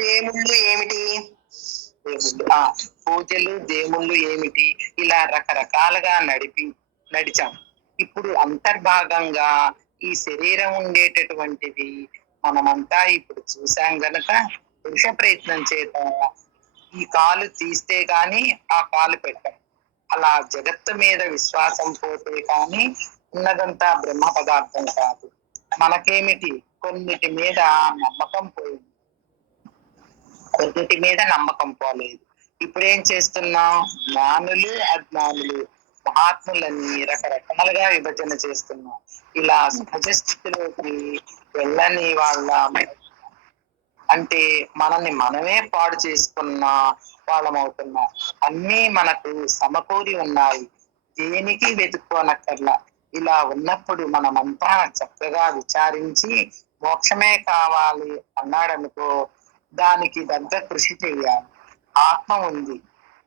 దేవుళ్ళు ఏమిటి, పూజలు దేవుళ్ళు ఏమిటి, ఇలా రకరకాలుగా నడిచాం. ఇప్పుడు అంతర్భాగంగా ఈ శరీరం ఉండేటటువంటిది మనమంతా ఇప్పుడు చూసాం గనక పురుష ప్రయత్నం చేత ఈ కాలు తీస్తే గాని ఆ కాలు పెట్టం. అలా జగత్తు మీద విశ్వాసం పోతే కానీ ఉన్నదంతా బ్రహ్మ పదార్థం కాదు. మనకేమిటి, కొన్నిటి మీద నమ్మకం పోయింది, కొన్నిటి మీద నమ్మకం పోలేదు. ఇప్పుడు ఏం చేస్తున్నాం? జ్ఞానులు, అజ్ఞానులు, మహాత్ములని రకరకాలుగా విభజన చేస్తున్నాం. ఇలా సహజ స్థితిలోకి వెళ్ళని వాళ్ళ అంటే మనల్ని మనమే పాడు చేసుకున్న వాళ్ళం అవుతున్నాం. అన్నీ మనకు సమకూరి ఉన్నాయి, దేనికి వెతుక్కోనక్కర్లా. ఇలా ఉన్నప్పుడు మనమంతా చక్కగా విచారించి మోక్షమే కావాలి అన్నాడనుకో, దానికి దగ్గర కృషి చేయాలి. ఆత్మ ఉంది,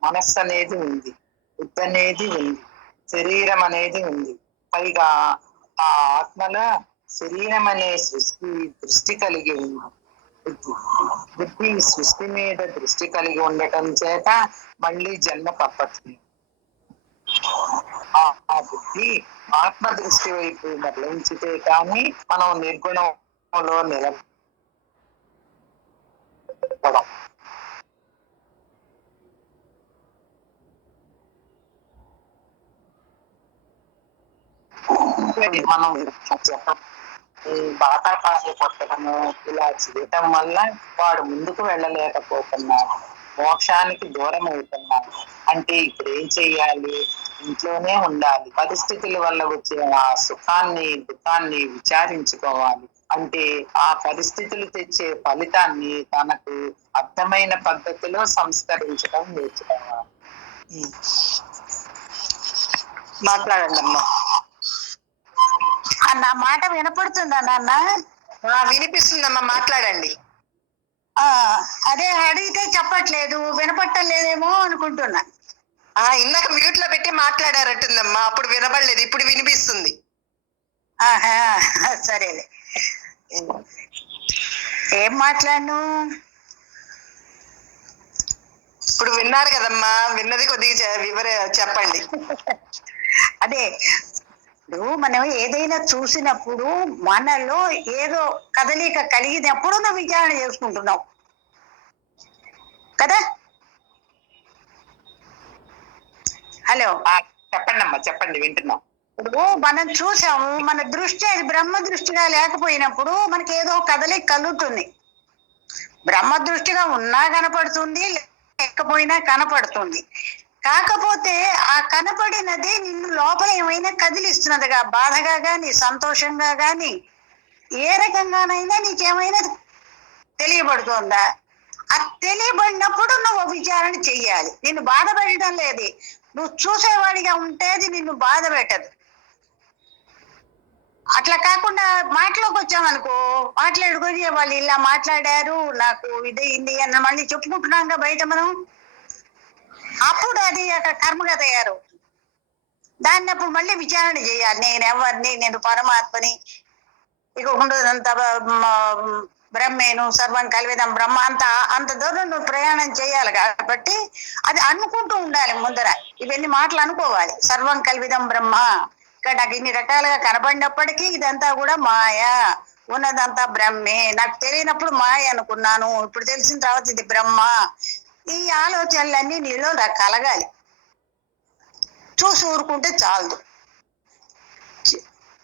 మనస్సు అనేది ఉంది, బుద్ధి అనేది ఉంది, శరీరం అనేది ఉంది. పైగా ఆ ఆత్మలో శరీరం అనే దృష్టి కలిగి ఉంది. బుద్ధి సృష్టి మీద దృష్టి కలిగి ఉండటం చేత మళ్ళీ జన్మ తప్పట్లేదు. ఆ బుద్ధి ఆత్మ దృష్టి వైపు మరలించితే కానీ మనం నిర్గుణంలో నిలబడం. మనం బాటా కాసి కొట్టడము ఇలా చేయటం వల్ల వాడు ముందుకు వెళ్ళలేకపోతున్నాడు, మోక్షానికి దూరం అవుతున్నాడు. అంటే ఇప్పుడు ఏం చెయ్యాలి? ఇంట్లోనే ఉండాలి. పరిస్థితుల వల్ల వచ్చే ఆ సుఖాన్ని దుఃఖాన్ని విచారించుకోవాలి. అంటే ఆ పరిస్థితులు తెచ్చే ఫలితాన్ని తనకు అర్థమైన పద్ధతిలో సంస్కరించడం నేర్చుకోవాలి. మాట్లాడండి అమ్మా. నా మాట వినపడుతుందా నాన్న? వినిపిస్తుందమ్మా, మాట్లాడండి. అదే అడిగితే చెప్పట్లేదు, వినపట్టలేదేమో అనుకుంటున్నా. ఇందాక మ్యూట్ లో పెట్టి మాట్లాడారట్టుందమ్మా, అప్పుడు వినపడలేదు, ఇప్పుడు వినిపిస్తుంది. సరేలే. ఏం మాట్లాడను? ఇప్పుడు విన్నారు కదమ్మా, విన్నది కొద్దిగా చెప్పండి. అదే ఇప్పుడు మనం ఏదైనా చూసినప్పుడు మనలో ఏదో కదలిక కలిగినప్పుడు నువ్వు విచారణ చేసుకుంటున్నావు కదా. హలో, చెప్పండి అమ్మా, చెప్పండి, వింటున్నాం. ఇప్పుడు మనం చూసాము, మన దృష్టి అది బ్రహ్మ దృష్టిగా లేకపోయినప్పుడు మనకి ఏదో కదలిక కలుగుతుంది. బ్రహ్మ దృష్టిగా ఉన్నా కనపడుతుంది, లేకపోయినా కనపడుతుంది. కాకపోతే ఆ కనపడినది నిన్ను లోపల ఏమైనా కదిలిస్తున్నదిగా, బాధగా గాని సంతోషంగా గాని ఏ రకంగానైనా నీకేమైనా తెలియబడుతోందా? ఆ తెలియబడినప్పుడు నువ్వు విచారణ చెయ్యాలి. నిన్ను బాధ పెట్టడం లేదు. నువ్వు చూసేవాడిగా ఉంటే అది నిన్ను బాధ పెట్టదు. అట్లా కాకుండా మాటలోకి వచ్చామనుకో, మాట్లాడుకొని వాళ్ళు ఇలా మాట్లాడారు, నాకు ఇదైంది అన్న మళ్ళీ చెప్పుకుంటున్నాంగా బయట మనం, అప్పుడు అది అక్కడ కర్మగా తయారవుతుంది. దాన్ని అప్పుడు మళ్ళీ విచారణ చేయాలి. నేను ఎవరిని, నేను పరమాత్మని, ఇక ఉండదంతా బ్రహ్మేను, సర్వం కల్విదం బ్రహ్మ, అంత దూరం నువ్వు ప్రయాణం చేయాలి. కాబట్టి అది అనుకుంటూ ఉండాలి. ముందర ఇవన్నీ మాటలు అనుకోవాలి. సర్వం కల్విదం బ్రహ్మ, ఇక్కడ నాకు ఇన్ని రకాలుగా కనబడినప్పటికీ ఇదంతా కూడా మాయ, ఉన్నదంతా బ్రహ్మే. నాకు తెలియనప్పుడు మాయ అనుకున్నాను, ఇప్పుడు తెలిసిన తర్వాత ఇది బ్రహ్మ. ఈ ఆలోచనలన్నీ నీలో కలగాలి. చూసి ఊరుకుంటే చాలదు.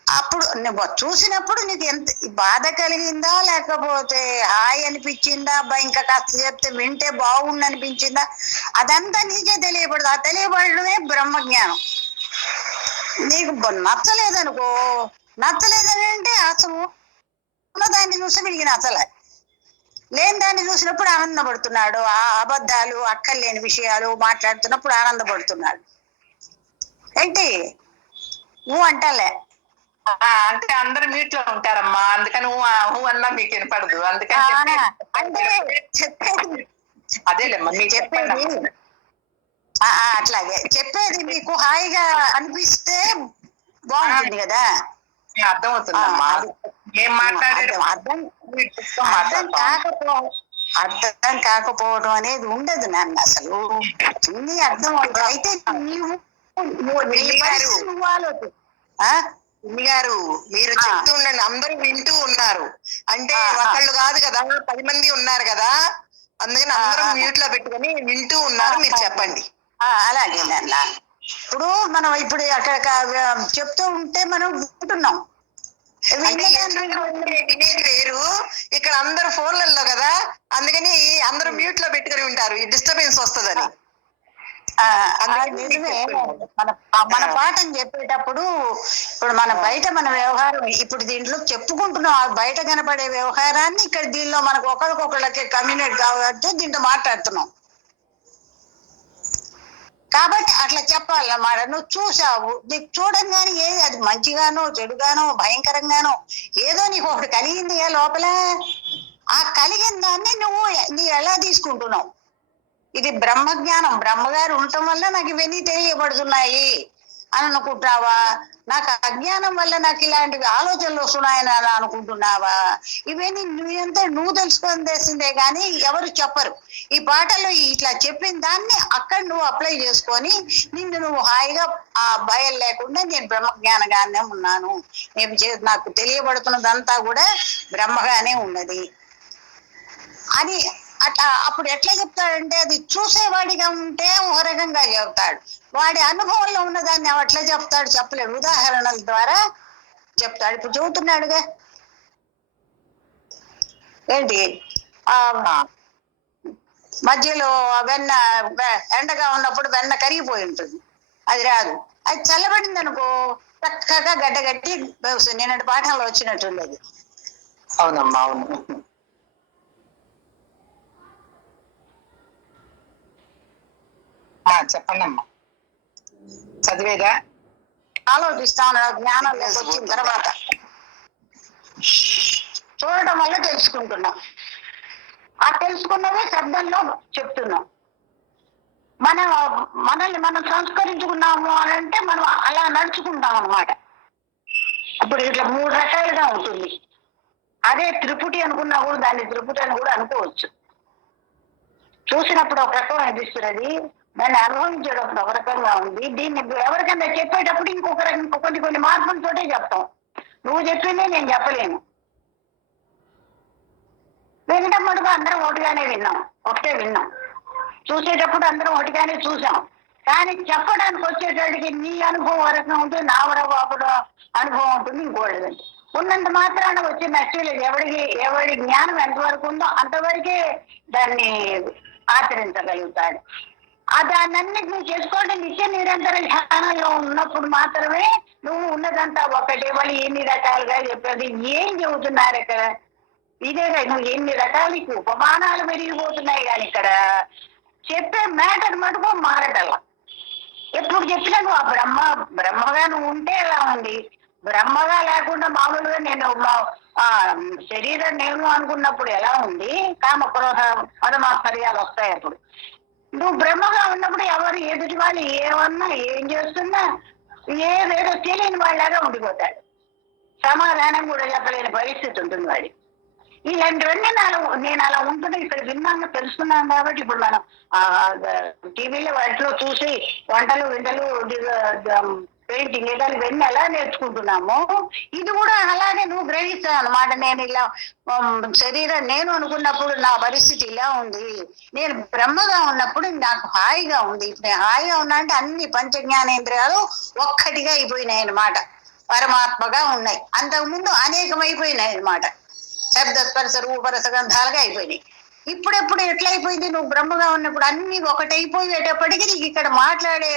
అప్పుడు నువ్వు చూసినప్పుడు నీకు ఎంత బాధ కలిగిందా, లేకపోతే హాయ్ అనిపించిందా, ఇంకా కాస్త చెప్తే వింటే బాగుండి అనిపించిందా, అదంతా నీకే తెలియబడదు. ఆ తెలియబడమే బ్రహ్మజ్ఞానం. నీకు నచ్చలేదనుకో, నచ్చలేదని అంటే అసలు ఉన్నదాన్ని చూసి వీడికి నచ్చలే, లేని దాన్ని చూసినప్పుడు ఆనందపడుతున్నాడు. ఆ అబద్ధాలు అక్కర్లేని విషయాలు మాట్లాడుతున్నప్పుడు ఆనందపడుతున్నాడు. ఏంటి నువ్వు అంటలే, అంటే అందరు మ్యూట్ లో ఉంటారమ్మా, అందుకని ఊ అన్నా మీకు వినపడదు. అందుకని అంటే చెప్పేది అదేలేమ్మా మీకు చెప్పేది అట్లాగే చెప్పేది మీకు హాయిగా అనిపిస్తే బాగుంటుంది కదా. అర్థమవుతుందమ్మా. ఏం మాట్లాడారు అర్థం కాకపోవడం అనేది ఉండదు నాన్న. అసలు అన్ని అర్థం అవుతుంది. అయితే నువ్వు ఆలోచన గారు మీరు చెప్తూ ఉండండి, అందరూ వింటూ ఉన్నారు. అంటే ఒకళ్ళు కాదు కదా, 10 మంది ఉన్నారు కదా, అందుకని అందరూ మ్యూట్ లో పెట్టుకొని వింటూ ఉన్నారు. మీరు చెప్పండి. అలాగే నాన్న. ఇప్పుడు మనం ఇప్పుడు అక్కడ చెప్తూ ఉంటే మనం వింటున్నాం. వినేది వేరు, ఇక్కడ అందరు ఫోన్లలో కదా, అందుకని అందరూ మ్యూట్ లో పెట్టుకుని ఉంటారు, డిస్టర్బెన్స్ వస్తుందని. నిజమే. మన పాఠం చెప్పేటప్పుడు ఇప్పుడు మన బయట మన వ్యవహారం ఇప్పుడు దీంట్లో చెప్పుకుంటున్నాం. బయట కనపడే వ్యవహారాన్ని ఇక్కడ దీనిలో మనకు ఒకరికొకళ్ళకి కమ్యూనికేట్ కాబట్టి దీంట్లో మాట్లాడుతున్నాం. కాబట్టి అట్లా చెప్పాలన్నమాట. నువ్వు చూసావు, నీకు చూడంగానే ఏది అది మంచిగానో చెడుగానో భయంకరంగానో ఏదో నీకు ఒకటి కలిగింది లోపల. ఆ కలిగిన దాన్ని నువ్వు ఎలా తీసుకుంటున్నావు? ఇది బ్రహ్మజ్ఞానం, బ్రహ్మగారు ఉండటం వల్ల నాకు ఇవన్నీ తెలియబడుతున్నాయి అని అనుకుంటున్నావా? నాకు అజ్ఞానం వల్ల నాకు ఇలాంటివి ఆలోచనలు వస్తున్నాయని అలా అనుకుంటున్నావా? ఇవన్నీ నువ్వు తెలుసుకొని తెలిసిందే కానీ ఎవరు చెప్పరు. ఈ పాటల్లో ఇట్లా చెప్పిన దాన్ని అక్కడ నువ్వు అప్లై చేసుకొని నిన్ను నువ్వు హాయిగా ఆ భయం లేకుండా నేను బ్రహ్మజ్ఞానగానే ఉన్నాను, నాకు తెలియబడుతున్నదంతా కూడా బ్రహ్మగానే ఉన్నది అని అట్లా అప్పుడు ఎట్లా చెప్తాడంటే, అది చూసేవాడిగా ఉంటే ఒక రకంగా చెప్తాడు, వాడి అనుభవంలో ఉన్నదాన్ని అట్లా చెప్తాడు, చెప్పలేడు, ఉదాహరణల ద్వారా చెప్తాడు. ఇప్పుడు చెబుతున్నాడుగా ఏంటి, మధ్యలో వెన్న ఎండగా ఉన్నప్పుడు వెన్న కరిగిపోయి ఉంటుంది, అది రాదు. అది చల్లబడింది అనుకో చక్కగా గడ్డగట్టి నిన్నటి పాఠంలో వచ్చినట్టుంది అది. అవునమ్మా, అవును. చెప్పండి అమ్మా, చదివేదా? ఆలోచిస్తాను. జ్ఞానంలోకి వచ్చిన తర్వాత చూడటం వల్ల తెలుసుకుంటున్నాం. ఆ తెలుసుకున్నదే శబ్దంలో చెప్తున్నాం. మనల్ని మనం సంస్కరించుకున్నాము అని అంటే మనం అలా నడుచుకుంటాం అన్నమాట. ఇప్పుడు ఇట్లా 3 రకాలుగా ఉంటుంది. అదే త్రిపుటి అనుకున్నా కూడా దాన్ని త్రిపుటి అని కూడా అనుకోవచ్చు. చూసినప్పుడు ఒక రకం అనిపిస్తున్నది, దాన్ని అనుభవించేటప్పుడు ఒక రకంగా ఉంది. దీన్ని ఎవరికైనా చెప్పేటప్పుడు ఇంకొక కొన్ని మార్పులతోటే చెప్తాం. నువ్వు చెప్పిందే నేను చెప్పలేను. వినటం మటుకు అందరం ఒకటిగానే విన్నాం, ఒకటే విన్నాం. చూసేటప్పుడు అందరం ఒకటిగానే చూసాం. కానీ చెప్పడానికి వచ్చేటడికి నీ అనుభవం వరకు ఉంటుంది, నా వరకు అనుభవం ఉంటుంది, ఇంకోటి ఉన్నంత మాత్రాన వచ్చే నష్టం లేదు. ఎవడి జ్ఞానం ఎంతవరకు ఉందో అంతవరకే దాన్ని ఆచరించగలుగుతాడు. దాన్నన్నిటి నువ్వు చేసుకోండి. నిత్య నిరంతర ధ్యానంలో ఉన్నప్పుడు మాత్రమే నువ్వు ఉన్నదంతా ఒకటే. వాళ్ళు ఎన్ని రకాలుగా చెప్పేది ఏం చెబుతున్నారు ఇక్కడ? ఇదేగా నువ్వు ఎన్ని రకాలకి ఉపమానాలు పెరిగిపోతున్నాయి. కానీ ఇక్కడ చెప్పే మ్యాటర్ మటుకు మారటల్లా. ఎప్పుడు చెప్పినా నువ్వు ఆ బ్రహ్మగా నువ్వు ఉంటే ఎలా ఉంది, బ్రహ్మగా లేకుండా మామూలుగా నేను శరీరం నేను అనుకున్నప్పుడు ఎలా ఉంది, కామ క్రోధ పరమాత్మర్యాలు వస్తాయి. అప్పుడు నువ్వు బ్రహ్మగా ఉన్నప్పుడు ఎవరు ఎదుటి వాళ్ళు ఏమన్నా ఏం చేస్తున్నా ఏదో తెలియని వాళ్ళలాగా ఉండిపోతాడు. సమాధానం కూడా చెప్పలేని పరిస్థితి ఉంటుంది వాడి. ఇలాంటివన్నీ నేను అలా ఉంటున్నా ఇక్కడ విన్నాను తెలుసుకున్నాను. కాబట్టి ఇప్పుడు మనం టీవీలో వాటిలో చూసి వంటలు పెయింటింగ్ ఇవన్నీ ఎలా నేర్చుకుంటున్నాము, ఇది కూడా అలాగే నువ్వు గ్రహిస్తావు అనమాట. నేను ఇలా శరీరం నేను అనుకున్నప్పుడు నా పరిస్థితి ఇలా ఉంది, నేను బ్రహ్మగా ఉన్నప్పుడు నాకు హాయిగా ఉంది. ఇప్పుడు నేను హాయిగా ఉన్నా అంటే అన్ని పంచ జ్ఞానేంద్రియాలు ఒక్కటిగా అయిపోయినాయి అనమాట, పరమాత్మగా ఉన్నాయి. అంతకుముందు అనేకమైపోయినాయి అనమాట, శబ్ద స్పర్శ రూప రసగంధాలుగా అయిపోయినాయి. ఇప్పుడెప్పుడు ఎట్లయిపోయింది, నువ్వు బ్రహ్మగా ఉన్నప్పుడు అన్ని ఒకటైపోయేటప్పటికీ నీకు ఇక్కడ మాట్లాడే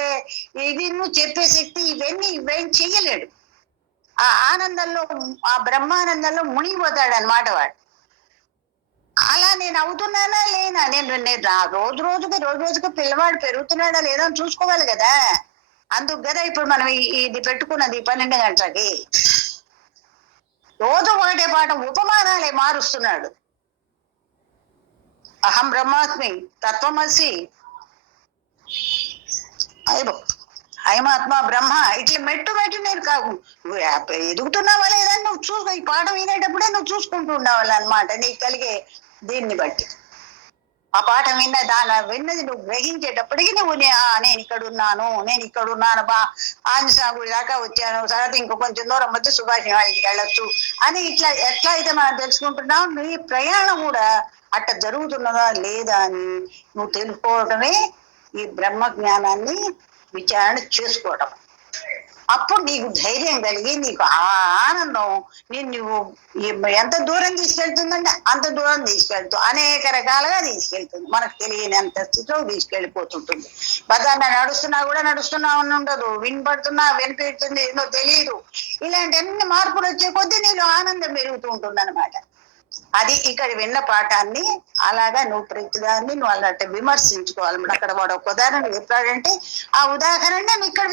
ఇది నువ్వు చెప్పే శక్తి ఇవేం చెయ్యలేడు. ఆ ఆనందంలో ఆ బ్రహ్మానందంలో మునిగిపోతాడు అనమాట వాడు. అలా నేను అవుతున్నానా లేనా, నేను రోజుకి పిల్లవాడు పెరుగుతున్నాడా లేదా అని చూసుకోవాలి కదా. అందుకు కదా ఇప్పుడు మనం ఇది పెట్టుకున్నది 12 గంటలకి. రోజు ఒకటే పాఠం, ఉపమానాలే మారుస్తున్నాడు. అహం బ్రహ్మాస్మి, తత్వమసి, అయమాత్మ బ్రహ్మ, ఇట్లా మెట్టు నేను కాకు ఎదుగుతున్నావా లేదా నువ్వు చూసుకో. ఈ పాఠం వినేటప్పుడే నువ్వు చూసుకుంటూ ఉండవాలన్నమాట నీకు కలిగే దీన్ని బట్టి. ఆ పాఠం విన్నది నువ్వు గ్రహించేటప్పటికి నువ్వు నేను ఇక్కడ ఉన్నాను ఆంజనేయ గుడి దాకా వచ్చాను, తర్వాత ఇంకో కొంచెం దూరం వచ్చి సుభాష్ వాళ్ళకి వెళ్ళొచ్చు అని ఎట్లా అయితే మనం తెలుసుకుంటున్నావు. నీ ప్రయాణం కూడా అట్ట జరుగుతున్నదా లేదా అని నువ్వు తెలుసుకోవడమే ఈ బ్రహ్మ జ్ఞానాన్ని విచారణ చేసుకోవడం. అప్పుడు నీకు ధైర్యం కలిగి నీకు ఆ ఆనందం నువ్వు ఎంత దూరం తీసుకెళ్తుందంటే అంత దూరం తీసుకెళ్తూ అనేక రకాలుగా తీసుకెళ్తుంది. మనకు తెలియనంత స్థితిలో తీసుకెళ్ళిపోతుంటుంది. బదాన్ని నడుస్తున్నా కూడా నడుస్తున్నామని ఉండదు, వినిపెడుతుంది ఏదో తెలియదు. ఇలాంటి అన్ని మార్పులు వచ్చే కొద్దీ నీలో ఆనందం పెరుగుతూ ఉంటుంది అనమాట. అది ఇక్కడ విన్న పాఠాన్ని అలాగా నువ్వు ప్రతిదాన్ని నువ్వు అలాంటి విమర్శించుకోవాలి. అక్కడ వాడు ఒక ఉదాహరణ చెప్పాడంటే ఆ ఉదాహరణ నువ్వు ఇక్కడ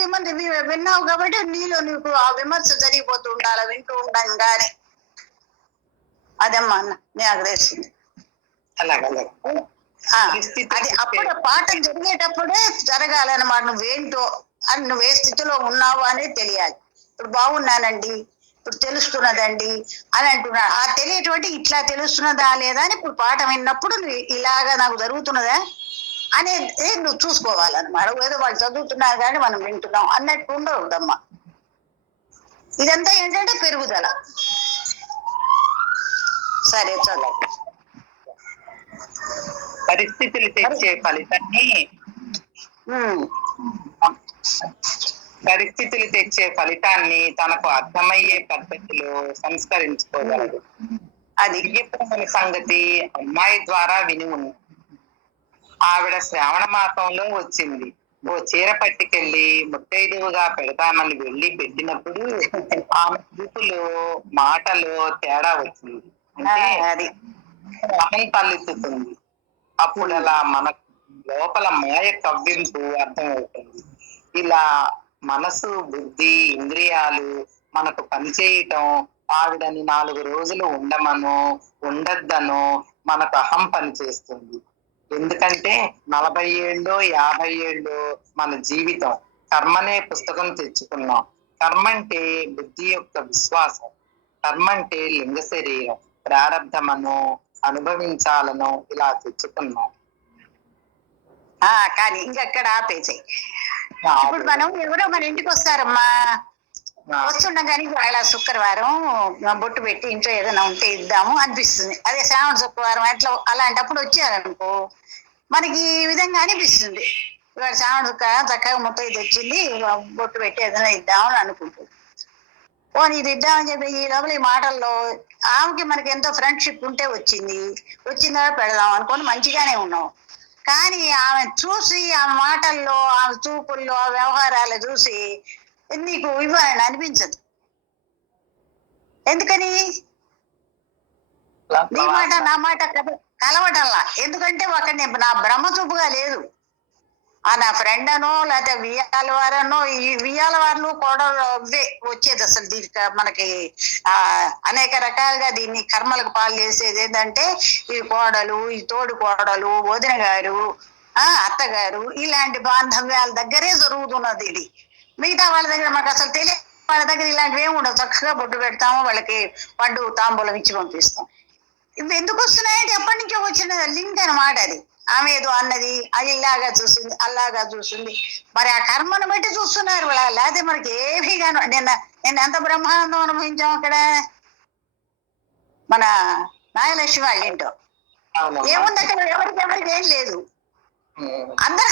విన్నావు కాబట్టి నీలో నీకు ఆ విమర్శ జరిగిపోతూ ఉండాలి వింటూ ఉండంగానే. అదమ్మా నాకు తెలిసింది. అది అప్పుడు పాఠం జరిగేటప్పుడే జరగాలన్నమాట. నువ్వేంటో అని నువ్వు ఏ స్థితిలో ఉన్నావు అనేది తెలియాలి. ఇప్పుడు బాగున్నానండి, ఇప్పుడు తెలుస్తున్నదండి అని అంటున్నాడు. ఆ తెలియటువంటి ఇట్లా తెలుస్తున్నదా లేదా అని ఇప్పుడు పాఠం విన్నప్పుడు నువ్వు ఇలాగా నాకు జరుగుతున్నదా అనేది నువ్వు చూసుకోవాలన్నమాట. ఏదో వాళ్ళు చదువుతున్నారు కానీ మనం వింటున్నాం అన్నట్టు ఉండవద్దమ్మా. ఇదంతా ఏంటంటే పెరుగుదల. సరే చదువు. పరిస్థితులు తెచ్చే ఫలితాన్ని తనకు అర్థమయ్యే పద్ధతిలో సంస్కరించుకోగలదు. అది దివ్యప్రమణ సంగతి అమ్మాయి ద్వారా విని ఉంది. ఆవిడ శ్రావణ మాసంలో వచ్చింది. ఓ చీర పట్టుకెళ్ళి ముత్తైదువుగా పెడతామని వెళ్ళి పెట్టినప్పుడు ఆమె చూపులో మాటలో తేడా వచ్చింది. అంటే అది అహం తలెత్తుతుంది. అప్పుడు అలా మన లోపల మాయ కవ్వింపు అర్థమవుతుంది. ఇలా మనసు, బుద్ధి, ఇంద్రియాలు మనకు పనిచేయటం, ఆవిడని 4 రోజులు ఉండమనో ఉండద్దనో మనకు అహం పనిచేస్తుంది. ఎందుకంటే 40 ఏళ్ళో 50 ఏళ్ళో మన జీవితం కర్మనే పుస్తకం తెచ్చుకున్నాం. కర్మ అంటే బుద్ధి యొక్క విశ్వాసం, కర్మ అంటే లింగ శరీరం, ప్రారంధమనో అనుభవించాలనో ఇలా తెచ్చుకున్నాం. కానీ ఇంకెక్కడ ఆపేసాయి. ఇప్పుడు మనం ఎవరో మన ఇంటికి వస్తారమ్మా, వస్తుండగానే వాళ్ళ శుక్రవారం బొట్టు పెట్టి ఇంట్లో ఏదైనా ఉంటే ఇద్దాము అనిపిస్తుంది. అదే శ్రావణ శుక్రవారం అట్లా అలాంటప్పుడు వచ్చారనుకో మనకి ఈ విధంగా అనిపిస్తుంది. ఇవాళ చావడుక చక్కగా ముత్తైదు వచ్చింది, బొట్టు పెట్టి ఏదైనా ఇద్దామని అనుకుంటుంది. పోనీ ఇది ఇద్దామని చెప్పి ఈ లోపల ఈ మాటల్లో ఆమెకి మనకి ఎంతో ఫ్రెండ్షిప్ ఉంటే వచ్చిందా పెడదాం అనుకొని మంచిగానే ఉన్నాం. కానీ ఆమె చూసి ఆమె మాటల్లో, ఆమె చూపుల్లో, ఆ వ్యవహారాలు చూసి నీకు ఇవ్వాలని అనిపించదు. ఎందుకని? నీ మాట నా మాట కలవటంలా. ఎందుకంటే ఒకటి నా బ్రహ్మ చూపుగా లేదు. నా ఫ్రెండ్ అనో లేకపోతే వియ్యాల వారనో, ఈ వియ్యాల వారు కూడా వచ్చేది అసలు దీనికి మనకి అనేక రకాలుగా దీన్ని కర్మలకు పాలు చేసేది ఏంటంటే ఈ కోడలు, ఈ తోడు కోడలు, వదిన గారు, అత్తగారు, ఇలాంటి బాంధవ్యాల దగ్గరే జరుగుతున్నది ఇది. మిగతా వాళ్ళ దగ్గర మాకు అసలు తెలియదు. వాళ్ళ దగ్గర ఇలాంటివి ఏమి ఉండవు. చక్కగా బొట్టు పెడతాము, వాళ్ళకి పండు తాంబూలం ఇచ్చి పంపిస్తాం. ఇవి ఎందుకు వస్తున్నాయంటే ఎప్పటి నుంచో వచ్చిన లింక్ అన్నమాట అది. ఆమె ఏదో అన్నది, అది ఇలాగా చూసింది, అలాగా చూసింది. మరి ఆ కర్మను బట్టి చూస్తున్నారు వాళ్ళ. లేకపోతే మనకి ఏమీ కాను. నిన్న ఎంత బ్రహ్మానందం అనుభవించాం అక్కడ మన నాగలక్ష్మి వాళ్ళ ఇంటో. ఏముంది అక్కడ? ఎవరికి ఏం లేదు. అందరూ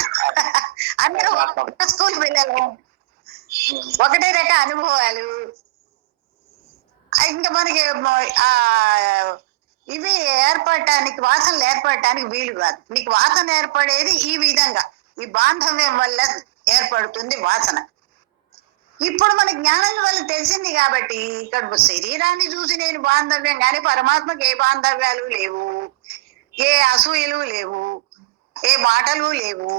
స్కూల్ పిల్లలు, ఒకటే రక అనుభవాలు. ఇంకా మనకి ఇవి ఏర్పడటానికి, వాసనలు ఏర్పడటానికి వీలు కాదు. నీకు వాసన ఏర్పడేది ఈ విధంగా, ఈ బాంధవ్యం వల్ల ఏర్పడుతుంది వాసన. ఇప్పుడు మన జ్ఞానం వల్ల తెలిసింది కాబట్టి ఇక్కడ శరీరాన్ని చూసి నేను బాంధవ్యం, కానీ పరమాత్మకి ఏ బాంధవ్యాలు లేవు, ఏ అసూయలు లేవు, ఏ మాటలు లేవు.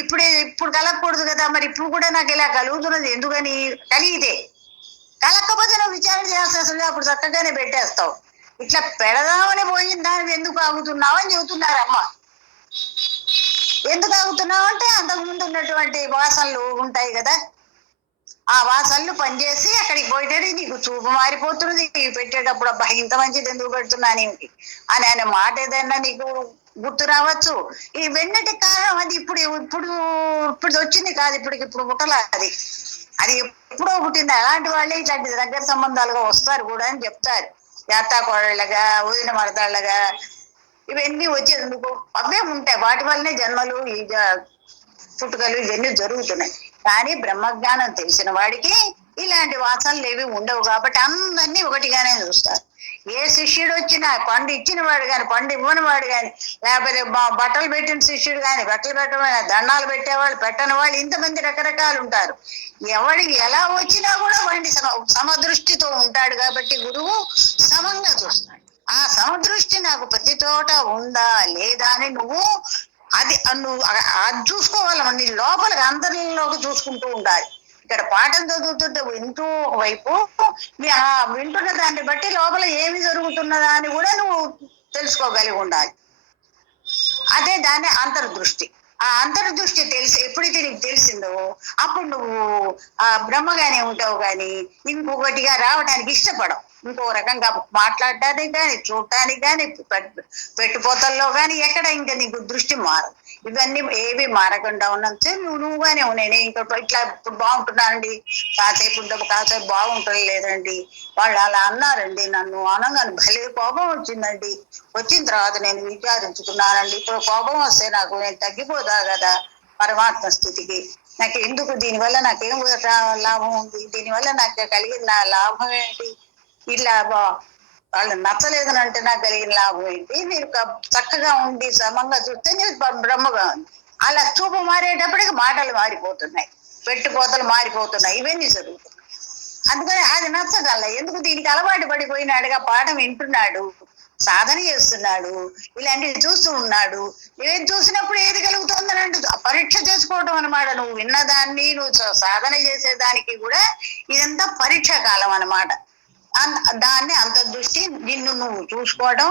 ఇప్పుడు కలగకూడదు కదా. మరి ఇప్పుడు కూడా నాకు ఇలా కలుగుతున్నది ఎందుకని? కలిగితే కలగకపోతే నువ్వు విచారణ చేయాల్సి అప్పుడు చక్కగానే పెట్టేస్తావు. ఇట్లా పెడదామని పోయిన దాన్ని ఎందుకు ఆగుతున్నావు అని చెబుతున్నారు అమ్మ. ఎందుకు ఆగుతున్నావు అంటే అంతకుముందు ఉన్నటువంటి వాసనలు ఉంటాయి కదా, ఆ వాసనలు పనిచేసి అక్కడికి పోయేటప్పుడు నీకు చూపు మారిపోతున్నది. పెట్టేటప్పుడు అబ్బా ఇంత మంచిది ఎందుకు పెడుతున్నాను అని అనే మాట ఏదైనా నీకు గుర్తు రావచ్చు. ఈ వెన్నటి కారణం అది ఇప్పుడు వచ్చింది కాదు, ఇప్పుడు పుట్టలా అది ఎప్పుడో పుట్టింది. అలాంటి వాళ్ళే ఇట్లాంటి దగ్గర సంబంధాలుగా వస్తారు కూడా అని చెప్తారు. యాత్తా కోడళ్ళగా, వదిన మరదాళ్ళగా ఇవన్నీ వచ్చేందుకు అవే ఉంటాయి. వాటి వల్లనే జన్మలు, ఈ పుట్టుకలు ఇవన్నీ జరుగుతున్నాయి. కానీ బ్రహ్మజ్ఞానం తెలిసిన వాడికి ఇలాంటి వాసనలు ఏవి ఉండవు కాబట్టి అందరినీ ఒకటిగానే చూస్తారు. ఏ శిష్యుడు వచ్చినా పండు ఇచ్చిన వాడు కానీ, పండు ఇవ్వని వాడు కానీ, లేకపోతే బట్టలు పెట్టిన శిష్యుడు కానీ, బట్టలు పెట్టమైన, దండాలు పెట్టేవాళ్ళు, పెట్టని వాళ్ళు, ఇంతమంది రకరకాలు ఉంటారు. ఎవడికి ఎలా వచ్చినా కూడా వాడిని సమదృష్టితో ఉంటాడు కాబట్టి గురువు సమంగా చూస్తాడు. ఆ సమదృష్టి నాకు ప్రతి చోట ఉందా లేదా అని నువ్వు అది చూసుకోవాలి. నీ లోపల అందరిలోకి చూసుకుంటూ ఉండాలి. ఇక్కడ పాఠం చదువుతుంటే వింటూ వైపు వింటున్న దాన్ని బట్టి లోపల ఏమి జరుగుతున్నదా అని కూడా నువ్వు తెలుసుకోగలిగి ఉండాలి. అదే దాన్ని అంతర్దృష్టి. ఆ అంతర్దృష్టి ఎప్పుడైతే నీకు తెలిసిందో అప్పుడు నువ్వు బ్రహ్మగానే ఉంటావు. కానీ ఇంకొకటిగా రావడానికి ఇష్టపడవు. ఇంకో రకంగా మాట్లాడటానికి కానీ, చూడటానికి కానీ, పెట్టుపోతల్లో కానీ ఎక్కడ ఇంకా నీకు దృష్టి మారదు. ఇవన్నీ ఏవి మారకుండా ఉన్నంతే నువ్వుగానే ఉన్నాయి. నేను ఇంకా ఇట్లా ఇప్పుడు బాగుంటున్నానండి, కాసేపు బాగుంటుంది లేదండి, వాళ్ళు అలా అన్నారండి, నన్ను అనగానే భలే కోపం వచ్చిందండి. వచ్చిన తర్వాత నేను విచారించుకున్నానండి. ఇప్పుడు కోపం వస్తే నాకు నేను తగ్గిపోతా కదా పరమాత్మ స్థితికి. నాకు ఎందుకు, దీనివల్ల నాకేం లాభం ఉంది, దీనివల్ల నాకు కలిగిన లాభం ఏంటి, ఇలా వాళ్ళు నచ్చలేదని అంటే నాకు కలిగిన లాభం ఏంటి, మీరు చక్కగా ఉండి సమంగా చూస్తే నేను బ్రహ్మగా ఉంది. అలా చూపు మారేటప్పటికి మాటలు మారిపోతున్నాయి, పెట్టుపోతలు మారిపోతున్నాయి, ఇవన్నీ జరుగుతున్నాయి. అందుకని అది నచ్చగల. ఎందుకు దీనికి అలవాటు పడిపోయినాడుగా, పాఠం వింటున్నాడు, సాధన చేస్తున్నాడు, ఇలాంటివి చూస్తూ ఉన్నాడు. ఏది చూసినప్పుడు ఏది కలుగుతుందని అంటూ పరీక్ష చేసుకోవటం అనమాట. నువ్వు విన్నదాన్ని నువ్వు సాధన చేసేదానికి కూడా ఇదంతా పరీక్షా కాలం అన్నమాట. దాన్ని అంతర్దృష్టి, నిన్ను నువ్వు చూసుకోవడం,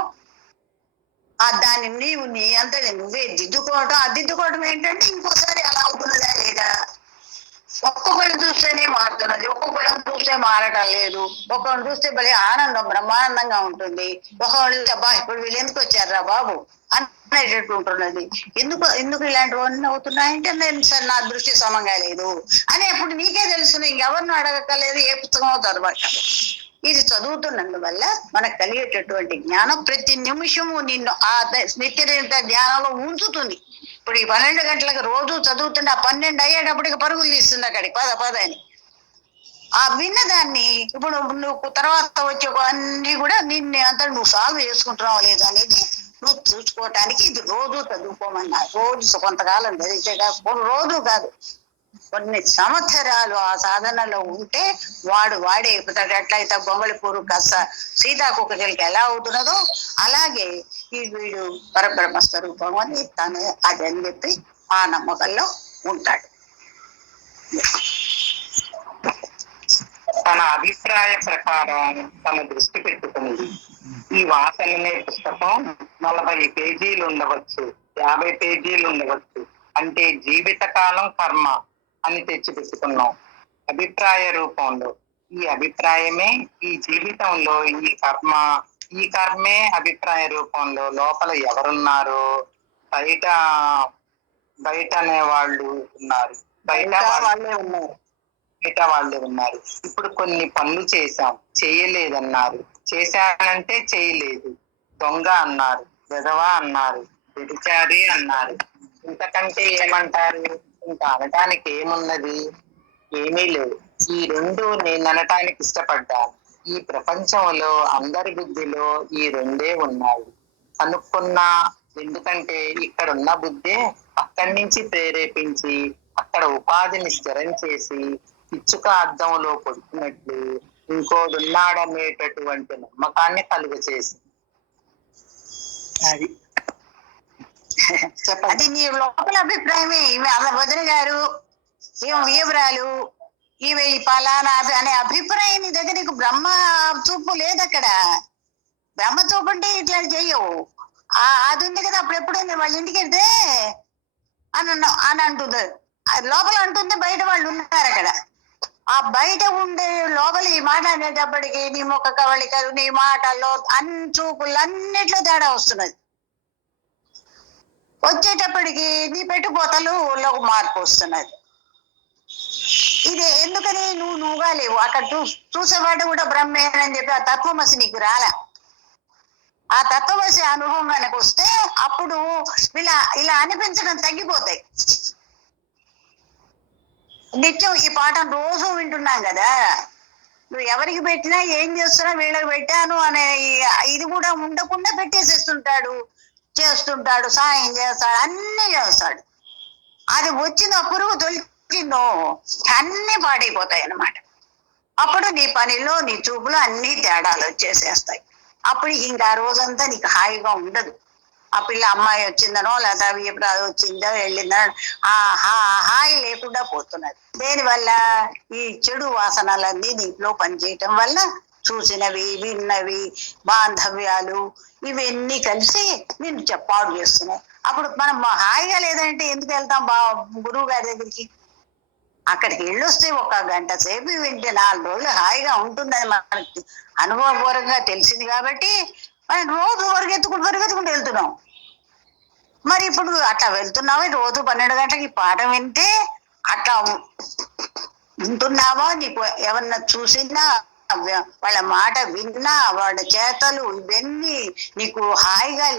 దాన్ని నీ అంతటి నువ్వే దిద్దుకోవడం. ఆ దిద్దుకోవడం ఏంటంటే ఇంకోసారి అలా అవుతున్నదా లేదా, ఒక్కొక్కరిని చూస్తేనే మారుతున్నది, ఒక్కొక్కరిని చూస్తే మారటం లేదు. ఒక్కొక్కరిని చూస్తే భలే ఆనందం, బ్రహ్మానందంగా ఉంటుంది. ఒకళ్ళు అబ్బా ఇప్పుడు వీళ్ళు ఎందుకు వచ్చారా బాబు అనేటట్టు ఉంటున్నది. ఎందుకు ఇలాంటివన్నీ అవుతున్నాయంటే నేను సార్ నా దృష్టి సమంగా లేదు అని అప్పుడు నీకే తెలుసు. ఇంకెవరిని అడగక్కర్లేదు, ఏ పుస్తకమో చదవక్కర్లేదు. ఇది చదువుతున్నందువల్ల మనకు కలిగేటటువంటి జ్ఞానం ప్రతి నిమిషము నిన్ను ఆ నిత్య జ్ఞానంలో ఉంచుతుంది. ఇప్పుడు ఈ 12 గంటలకు రోజు చదువుతుంటే ఆ 12 అయ్యేటప్పటికి పరుగులు తీస్తుంది అక్కడికి పద అని. ఆ విన్నదాన్ని ఇప్పుడు నువ్వు తర్వాత వచ్చే అన్ని కూడా నిన్ను అంతా నువ్వు సాల్వ్ చేసుకుంటున్నావు లేదు అనేది నువ్వు చూసుకోవటానికి ఇది రోజు చదువుకోమన్నా. రోజు కొంతకాలం చదివితే రోజు కాదు, కొన్ని సంవత్సరాలు ఆ సాధనలో ఉంటే వాడే ఎట్లయితే బొమ్మలపూరు కాస్త సీతాకోకటికి ఎలా అవుతున్నదో అలాగే ఈ వీడు పరబ్రహ్మ స్వరూపం అని తను అది అని చెప్పి ఆ నమ్మకంలో ఉంటాడు. తన అభిప్రాయ ప్రకారం తన దృష్టి పెట్టుకుంది. ఈ వాసననే పుస్తకం 40 పేజీలు ఉండవచ్చు, 50 పేజీలు ఉండవచ్చు. అంటే జీవితకాలం కర్మ అని తెచ్చిపెట్టుకున్నాం అభిప్రాయ రూపంలో. ఈ అభిప్రాయమే ఈ జీవితంలో ఈ కర్మే అభిప్రాయ రూపంలో. లోపల ఎవరున్నారో బయట అనే వాళ్ళు ఉన్నారు, బయట వాళ్ళే ఉన్నారు. ఇప్పుడు కొన్ని పనులు చేశాం, చేయలేదన్నారు. చేశానంటే చేయలేదు. దొంగ అన్నారు, విధవ అన్నారు, వ్యభిచారి అన్నారు. ఇంతకంటే ఏమంటారు? ఇంకా అనటానికి ఏమున్నది? ఏమీ లేదు. ఈ రెండు నేను అనటానికి ఇష్టపడ్డాను. ఈ ప్రపంచంలో అందరి బుద్ధిలో ఈ రెండే ఉన్నాయి కనుక్కున్నా. ఎందుకంటే ఇక్కడ ఉన్న బుద్ధే అక్కడి నుంచి ప్రేరేపించి అక్కడ ఉపాధిని స్థిరం చేసి పిచ్చుక అద్దంలో కొడుకున్నట్లు ఇంకోడున్నాడనేటటువంటి నమ్మకాన్ని కలుగచేసి. అది అది నీ లోపల అభిప్రాయమే. ఈమె వదిన గారు, ఈమె వీవరాలు, ఈమె ఈ పలానా అనే అభిప్రాయం నీ దగ్గర. నీకు బ్రహ్మ చూపు లేదు అక్కడ. బ్రహ్మ చూపు అంటే ఇట్లా చెయ్యవు. అది ఉంది కదా, అప్పుడెప్పుడు వాళ్ళ ఇంటికి వెళ్తే అని అంటుంది. లోపల అంటుంది, బయట వాళ్ళు ఉన్నారు అక్కడ. ఆ బయట ఉండే లోపల ఈ మాట అనేటప్పటికీ నీ ముఖ కవళికలు, నీ మాటల్లో చూపులు అన్నిట్లో తేడా వస్తున్నది. వచ్చేటప్పటికి నీ పెట్టుపోతలు మార్పు వస్తున్నది. ఇది ఎందుకని నువ్వుగా లేవు. అక్కడ చూసేవాడు కూడా బ్రహ్మేనని చెప్పి ఆ తత్వమసి నీకు రాలా. ఆ తత్వమసి అనుభవం కనుక వస్తే అప్పుడు ఇలా అనిపించడం తగ్గిపోతాయి. నిత్యం ఈ పాఠం రోజు వింటున్నాం కదా, నువ్వు ఎవరికి పెట్టినా ఏం చేస్తున్నా వీళ్ళకి పెట్టాను అనే ఇది కూడా ఉండకుండా పెట్టేసేస్తుంటాడు, చేస్తుంటాడు, సాయం చేస్తాడు, అన్ని చేస్తాడు. అది వచ్చిన పురుగు తొలిచిందో అన్ని పాడైపోతాయి అన్నమాట. అప్పుడు నీ పనిలో నీ చూపులో అన్ని తేడాలు వచ్చేసేస్తాయి. అప్పుడు ఇంకా ఆ రోజంతా నీకు హాయిగా ఉండదు. ఆ పిల్ల అమ్మాయి వచ్చిందనో లేదా వీపురాలు వచ్చిందో వెళ్ళిందనో ఆ హాయి లేకుండా పోతున్నది. దేనివల్ల? ఈ చెడు వాసనలన్నీ నీటిలో పనిచేయటం వల్ల చూసినవి, విన్నవి, బాంధవ్యాలు ఇవన్నీ కలిసి నిన్ను చెప్పాడు చేస్తున్నాయి. అప్పుడు మనం హాయిగా లేదంటే ఎందుకు వెళ్తాం గురువు గారి దగ్గరికి? అక్కడికి వెళ్ళొస్తే 1 గంట సేపు వింటే 4 రోజులు హాయిగా ఉంటుందని మనకి అనుభవపూర్వకంగా తెలిసింది కాబట్టి మనం రోజు పరిగెత్తుకుంటూ వెళ్తున్నాం. మరి ఇప్పుడు అట్లా వెళ్తున్నావా? రోజు 12 గంటలకి పాఠం వింటే అట్లా ఉంటున్నావా? నీకు ఎవరన్నా చూసినా, వాళ్ళ మాట విన్నా, వాళ్ళ చేతలు ఇవన్నీ నీకు హాయిగా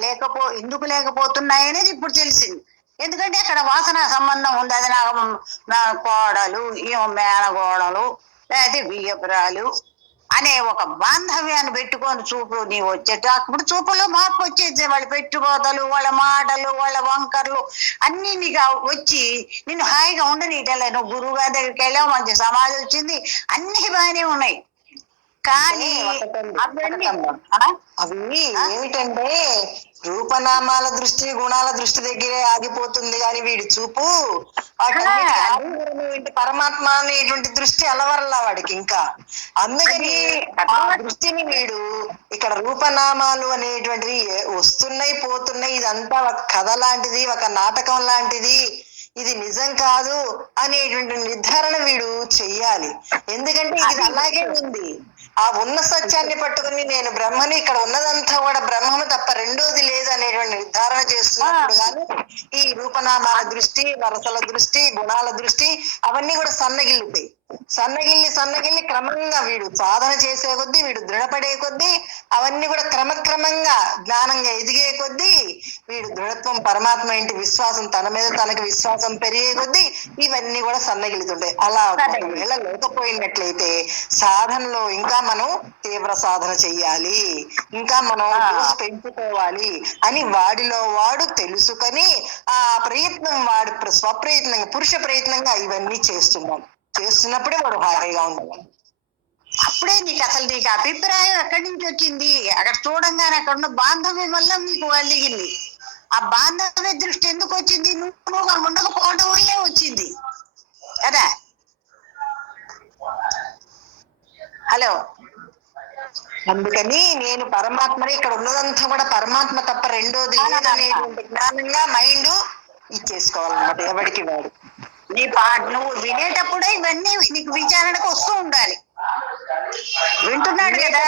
ఎందుకు లేకపోతున్నాయనేది ఇప్పుడు తెలిసింది. ఎందుకంటే అక్కడ వాసన సంబంధం ఉంది. అది నా కోడలు, మేనగోడలు, లేకపోతే బియ్యపురాలు అనే ఒక బాంధవ్యాన్ని పెట్టుకొని చూపు నీవు వచ్చేటప్పుడు చూపులో మార్పు వచ్చేది. వాళ్ళ పెట్టుబోతలు, వాళ్ళ మాటలు, వాళ్ళ వంకర్లు అన్ని నీకు వచ్చి నిన్ను హాయిగా ఉండనీయటలే. నువ్వు గురువు గారి దగ్గరికి వెళ్ళావు, మంచి సమాధి వచ్చింది, అన్ని బాగానే ఉన్నాయి. కానీ అవి ఏమిటంటే రూపనామాల దృష్టి, గుణాల దృష్టి దగ్గరే ఆగిపోతుంది కానీ వీడి చూపు పరమాత్మ అనేటువంటి దృష్టి అలవరలా వాడికి ఇంకా. అందుకని ఆ దృష్టిని వీడు ఇక్కడ రూపనామాలు అనేటువంటివి వస్తున్నాయి పోతున్నాయి, ఇదంతా ఒక కథ లాంటిది, ఒక నాటకం లాంటిది, ఇది నిజం కాదు అనేటువంటి నిర్ధారణ వీడు చెయ్యాలి. ఎందుకంటే ఇది అలాగే ఉంది. ఆ ఉన్న సత్యాన్ని పట్టుకుని నేను బ్రహ్మని, ఇక్కడ ఉన్నదంతా కూడా బ్రహ్మము తప్ప రెండోది లేదు అనేటువంటి నిర్ధారణ చేస్తున్నప్పుడు కానీ ఈ రూపనామాల దృష్టి, వరసల దృష్టి, గుణాల దృష్టి అవన్నీ కూడా సన్నగిల్లుతాయి. సన్నగిల్లి క్రమంగా వీడు సాధన చేసే కొద్దీ, వీడు దృఢపడే కొద్దీ అవన్నీ కూడా క్రమక్రమంగా జ్ఞానంగా ఎదిగే కొద్దీ వీడు దృఢత్వం పరమాత్మ ఇంటి విశ్వాసం, తన మీద తనకి విశ్వాసం పెరిగే కొద్దీ ఇవన్నీ కూడా సన్నగిలుతుంటాయి. అలా ఒకవేళ లేకపోయినట్లయితే సాధనలో ఇంకా మనం తీవ్ర సాధన చెయ్యాలి, ఇంకా మనం డోస్ పెంచుకోవాలి అని వాడిలో వాడు తెలుసుకొని ఆ ప్రయత్నం వాడు స్వప్రయత్నంగా పురుష ప్రయత్నంగా ఇవన్నీ చేస్తున్నప్పుడే వాడు హాయిగా ఉండాలి. అప్పుడే నీకు అసలు నీకు అభిప్రాయం ఎక్కడి నుంచి వచ్చింది? అక్కడ చూడంగానే అక్కడ ఉన్న బాంధవ్యం వల్ల నీకు కలిగింది. ఆ బాంధవ్య దృష్టి ఎందుకు వచ్చింది? నువ్వు ఉండకపోవడం వల్లే వచ్చింది కదా. హలో, అందుకని నేను పరమాత్మని, ఇక్కడ ఉన్నదంతా కూడా పరమాత్మ తప్ప రెండోది లేదనేటువంటి జ్ఞానంగా మైండ్ ఇచ్చేసుకోవాలన్నమాట ఎవడికి వాడు. నువ్వు వినేటప్పుడే ఇవన్నీ నీకు విచారణకు వస్తూ ఉండాలి. వింటున్నాడు కదా,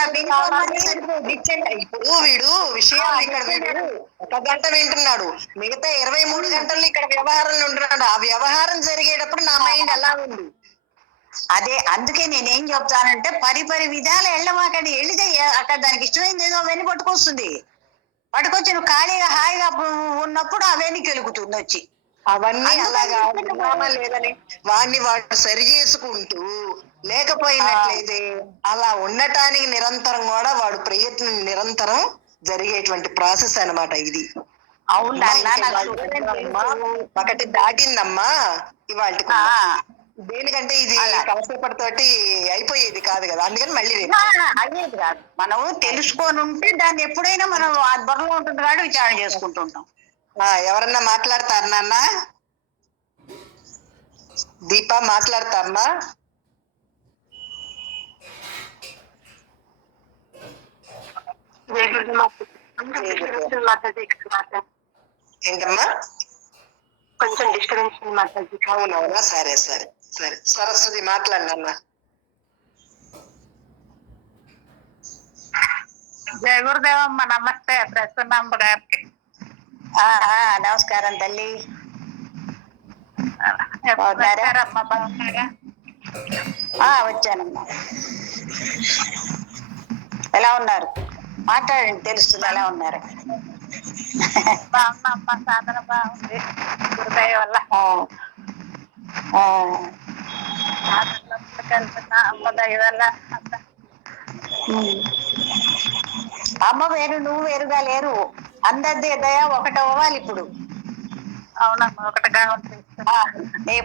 ఇప్పుడు వీడు విషయాలు ఇక్కడ వీడు 1 గంట వింటున్నాడు, మిగతా 23 గంటలు ఇక్కడ వ్యవహారంలో ఉంటున్నాడు. ఆ వ్యవహారం జరిగేటప్పుడు నా మైండ్ ఎలా ఉంది? అదే అందుకే నేనేం చెప్తానంటే పరిపరి విధాలు వెళ్ళమాకండి. వెళితే అక్కడ దానికి ఇష్టమైంది ఏదో అవన్నీ పట్టుకొస్తుంది. పట్టుకొచ్చి నువ్వు ఖాళీగా హాయిగా ఉన్నప్పుడు అవన్నీ కెలుగుతుంది వచ్చి. అవన్నీ అలాగా లేదని వాడిని వాడు సరి చేసుకుంటూ లేకపోయినట్లయితే అలా ఉండటానికి నిరంతరం కూడా వాడు ప్రయత్నం నిరంతరం జరిగేటువంటి ప్రాసెస్ అన్నమాట ఇది. ఒకటి దాటిందమ్మా ఇవాళ, దేనికంటే ఇది కాసేపటితోటి అయిపోయేది కాదు కదా, అందుకని మళ్ళీ అయ్యేది కాదు. మనం తెలుసుకొని ఉంటే దాన్ని ఎప్పుడైనా మనం బుర్రలో ఉంటుంది కాబట్టి విచారణ చేసుకుంటుంటాం. ఎవరన్నా మాట్లాడతారు నాన్న? దీప మాట్లాడతారమ్మా? ఏంటమ్మా? కొంచెం డిస్టర్బెన్స్. అవునవునా, సరే సరే సరే. సరస్వతి మాట్లాడినమ్మా. జయ గురుదేవమ్మ. నమస్తే ప్రసన్నమ్మ గారికి. నమస్కారం తల్లి. బాగున్నారా? వచ్చానమ్మా. ఎలా ఉన్నారు? మాట్లాడండి, తెలుస్తుంది ఎలా ఉన్నారు. బాగున్నా, సాధన బాగుంది గురుదయ వల్ల. అమ్మ దయ వల్ల. అమ్మ వేరు, నువ్వు వేరుగా లేరు. అందరిది దయ ఒకటి అవ్వాలి ఇప్పుడు. అవునమ్మా, ఒకటిగా ఉంటుంది. నీ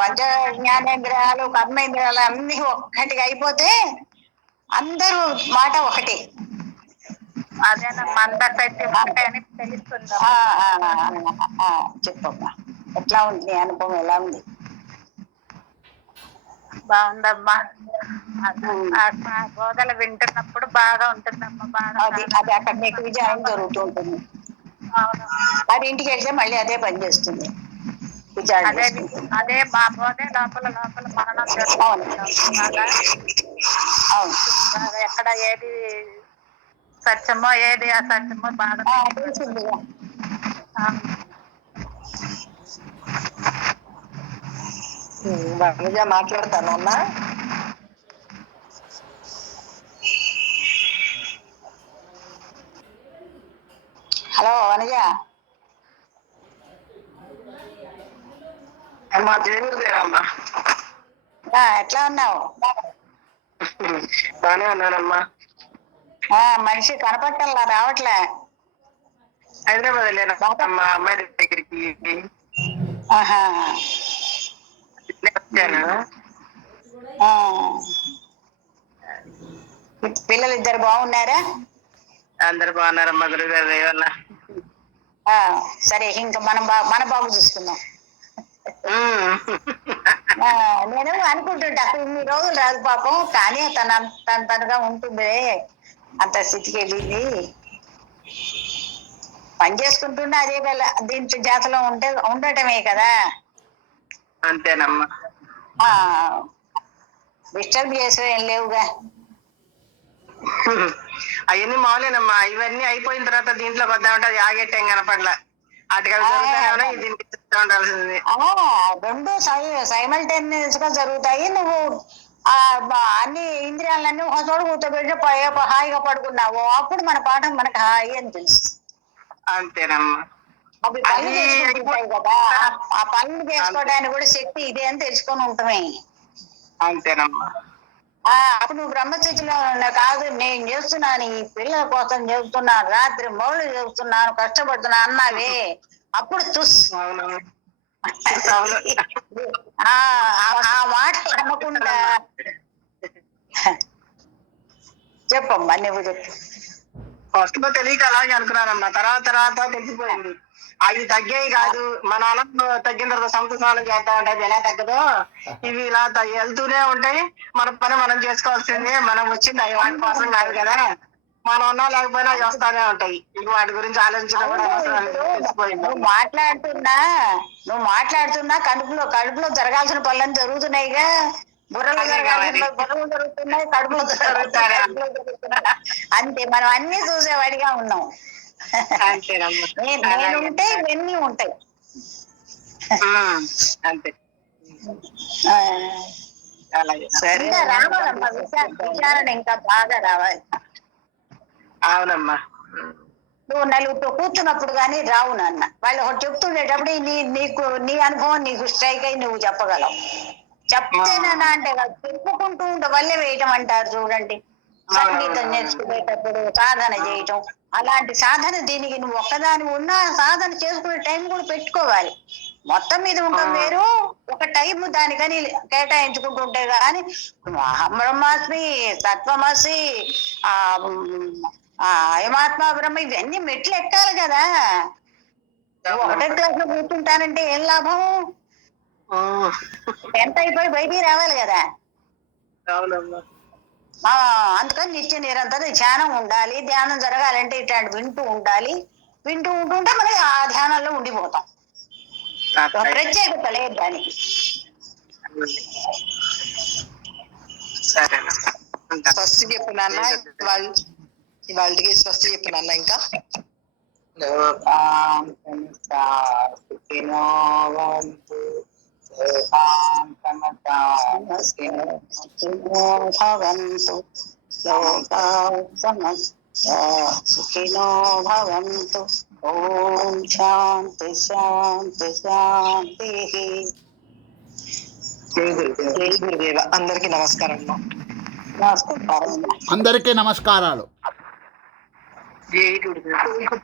పంచ జ్ఞానేంద్రియాలు కర్మేంద్రియాలు అన్ని ఒక్కటిగా అయిపోతే అందరూ మాట ఒకటే. అదేనమ్మా, అందరికైతే ఒకటే అని తెలుస్తుంది. చెప్పమ్మా, ఎట్లా ఉంది నీ అనుభవం? ఎలా ఉంది? బాగుందమ్మా. బోధలు వింటున్నప్పుడు బాగా ఉంటుందమ్మా. బాగా అది అక్కడ నీకు విచారం జరుగుతూ ఉంటుంది. అది ఇంటికి వెళ్తే మళ్ళీ అదే పని చేస్తుంది. అదే మా బోధే లోపల లోపల మరణం బాగా. ఎక్కడ ఏది సత్యమో ఏది అసత్యమో బాగా తెలుస్తుంది. మాట్లాడతానమ్మా. హలో వనజ. అమ్మా దేవుదేవమ్మా. ఎట్లా ఉన్నావు? బానే ఉన్నానమ్మా. మనిషి కనపట్టంలా, రావట్లే. హైదరాబాద్ వెళ్ళానమ్మా అమ్మాయి దగ్గరికి. వచ్చాను. పిల్లలు ఇద్దరు బాగున్నారా? అందరు బాగున్నారమ్మా గురుగారి దయ వల్ల. సరే, ఇంకా మన బాబు చూసుకుందాం. నేను అనుకుంటుంటా అసలు ఇన్ని రోజులు రాదు పాపం, కానీ తనగా ఉంటుంది. అంత స్థితికి వెళ్ళింది. పని చేసుకుంటుండే అదే దీంట్లో జాతలో ఉండటమే కదా. అంతేనమ్మా. డిస్టర్బ్ చేసే ఏం లేవుగా. అవన్నీ మామూలేనమ్మా. ఇవన్నీ అయిపోయిన తర్వాత దీంట్లోకి వద్దామంటే అది ఆగేటం కనపడలా. అటుకవి జరుగుతానే దీనికి ఉండాల్సింది. రెండు సైమల్టేనియస్ గా జరుగుతాయి. నువ్వు అన్ని ఇంద్రియాలన్నీ ఒక చోట కూర్చోబెట్టి హాయిగా పడుకున్నావు. అప్పుడు మన పాఠం మనకు హాయి అని తెలుస్తుంది. అంతేనమ్మా. అవి పనులు అది చేసుకుంటుంటాయి కదా, ఆ పనులు చేసుకోవడానికి కూడా శక్తి ఇదే అని తెలుసుకొని ఉంటామే. అంతేనమ్మా. అప్పుడు నువ్వు బ్రహ్మస్థితిలో కాదు, నేను చేస్తున్నాను ఈ పిల్లల కోసం చెబుతున్నాను, రాత్రి మౌలు చెబుతున్నాను, కష్టపడుతున్నా అన్నావే, అప్పుడు తుస్ అవునవును. ఆ మాట అనకుండా చెప్పమ్మా, నువ్వు చెప్పు. ఫస్ట్ లో తెలియక అలాగే అనుకున్నానమ్మా, తర్వాత తెలిసిపోయింది. అవి తగ్గేవి కాదు, మన అలం తగ్గిన తర్వాత సముద్ర స్నానం చేస్తా ఉంటాయి, ఎలా తగ్గదో ఇవి ఇలా వెళ్తూనే ఉంటాయి. మన పని మనం చేసుకోవాల్సిందే, మనం వచ్చింది అవి వాటి కోసం కాదు కదా, మనం ఉన్నా లేకపోయినా అవి వస్తానే ఉంటాయి. ఇవి వాటి గురించి ఆలోచించడం కూడా అవసరం తెలిసిపోయింది. నువ్వు మాట్లాడుతున్నా కడుపులో జరగాల్సిన పనులన్నీ జరుగుతున్నాయిగా. బుర్రలో జరగాల్సిన బుర్రలు జరుగుతున్నాయి, కడుపులో జరుగుతున్నాయి. అంతే, మనం అన్ని చూసేవాడిగా ఉన్నాం. నేనుంటే ఇవన్నీ ఉంటాయి. అంతే. ఇంకా రావాలమ్మా, విచారణ ఇంకా బాగా రావాలి. అవునమ్మా. నువ్వు నలుగురితో కూర్చున్నప్పుడు కానీ రావు నాన్న, వాళ్ళు ఒకటి చెప్తుండేటప్పుడు నీ అనుభవం నీకు స్ట్రైక్ అయి నువ్వు చెప్పగలవు. చెప్తేనా అంటే చెప్పుకుంటూ ఉంటే వల్లే వేయటం అంటారు చూడండి, సంగీతం నేర్చుకునేటప్పుడు సాధన చేయటం, అలాంటి సాధన దీనికి నువ్వు ఒక్కదాని ఉన్నా సాధన చేసుకునే టైం కూడా పెట్టుకోవాలి. మొత్తం మీద ఉంటాం వేరు, ఒక టైం దానికని కేటాయించుకుంటుంటే కానీ అహం బ్రహ్మాస్మి, తత్వమసి, అయమాత్మ బ్రహ్మ, ఇవన్నీ మెట్లు ఎక్కాలి కదా. ఒకటే క్లాస్ లో కూర్చుంటానంటే ఏం లాభం? 10th అయిపోయి బయటికి రావాలి కదా. అందుకని నిత్య నిరంతరం ధ్యానం ఉండాలి. ధ్యానం జరగాలంటే ఇట్లాంటి వింటూ ఉండాలి. వింటూ ఉంటుంటే మనకి ఆ ధ్యానంలో ఉండిపోతాం. ప్రత్యేకత లేదు దానికి. స్వస్తి చెప్పు నాన్న, ఇవాళకి స్వస్తి చెప్పు నాన్న. ఇంకా భవంతు సుఖినో భవంతు. ఓం శాంతి శాంతి శాంతి. జై గురుదేవ. అందరికీ నమస్కారం. నమస్కారం. అందరికీ నమస్కారాలు. జై గురుదేవ.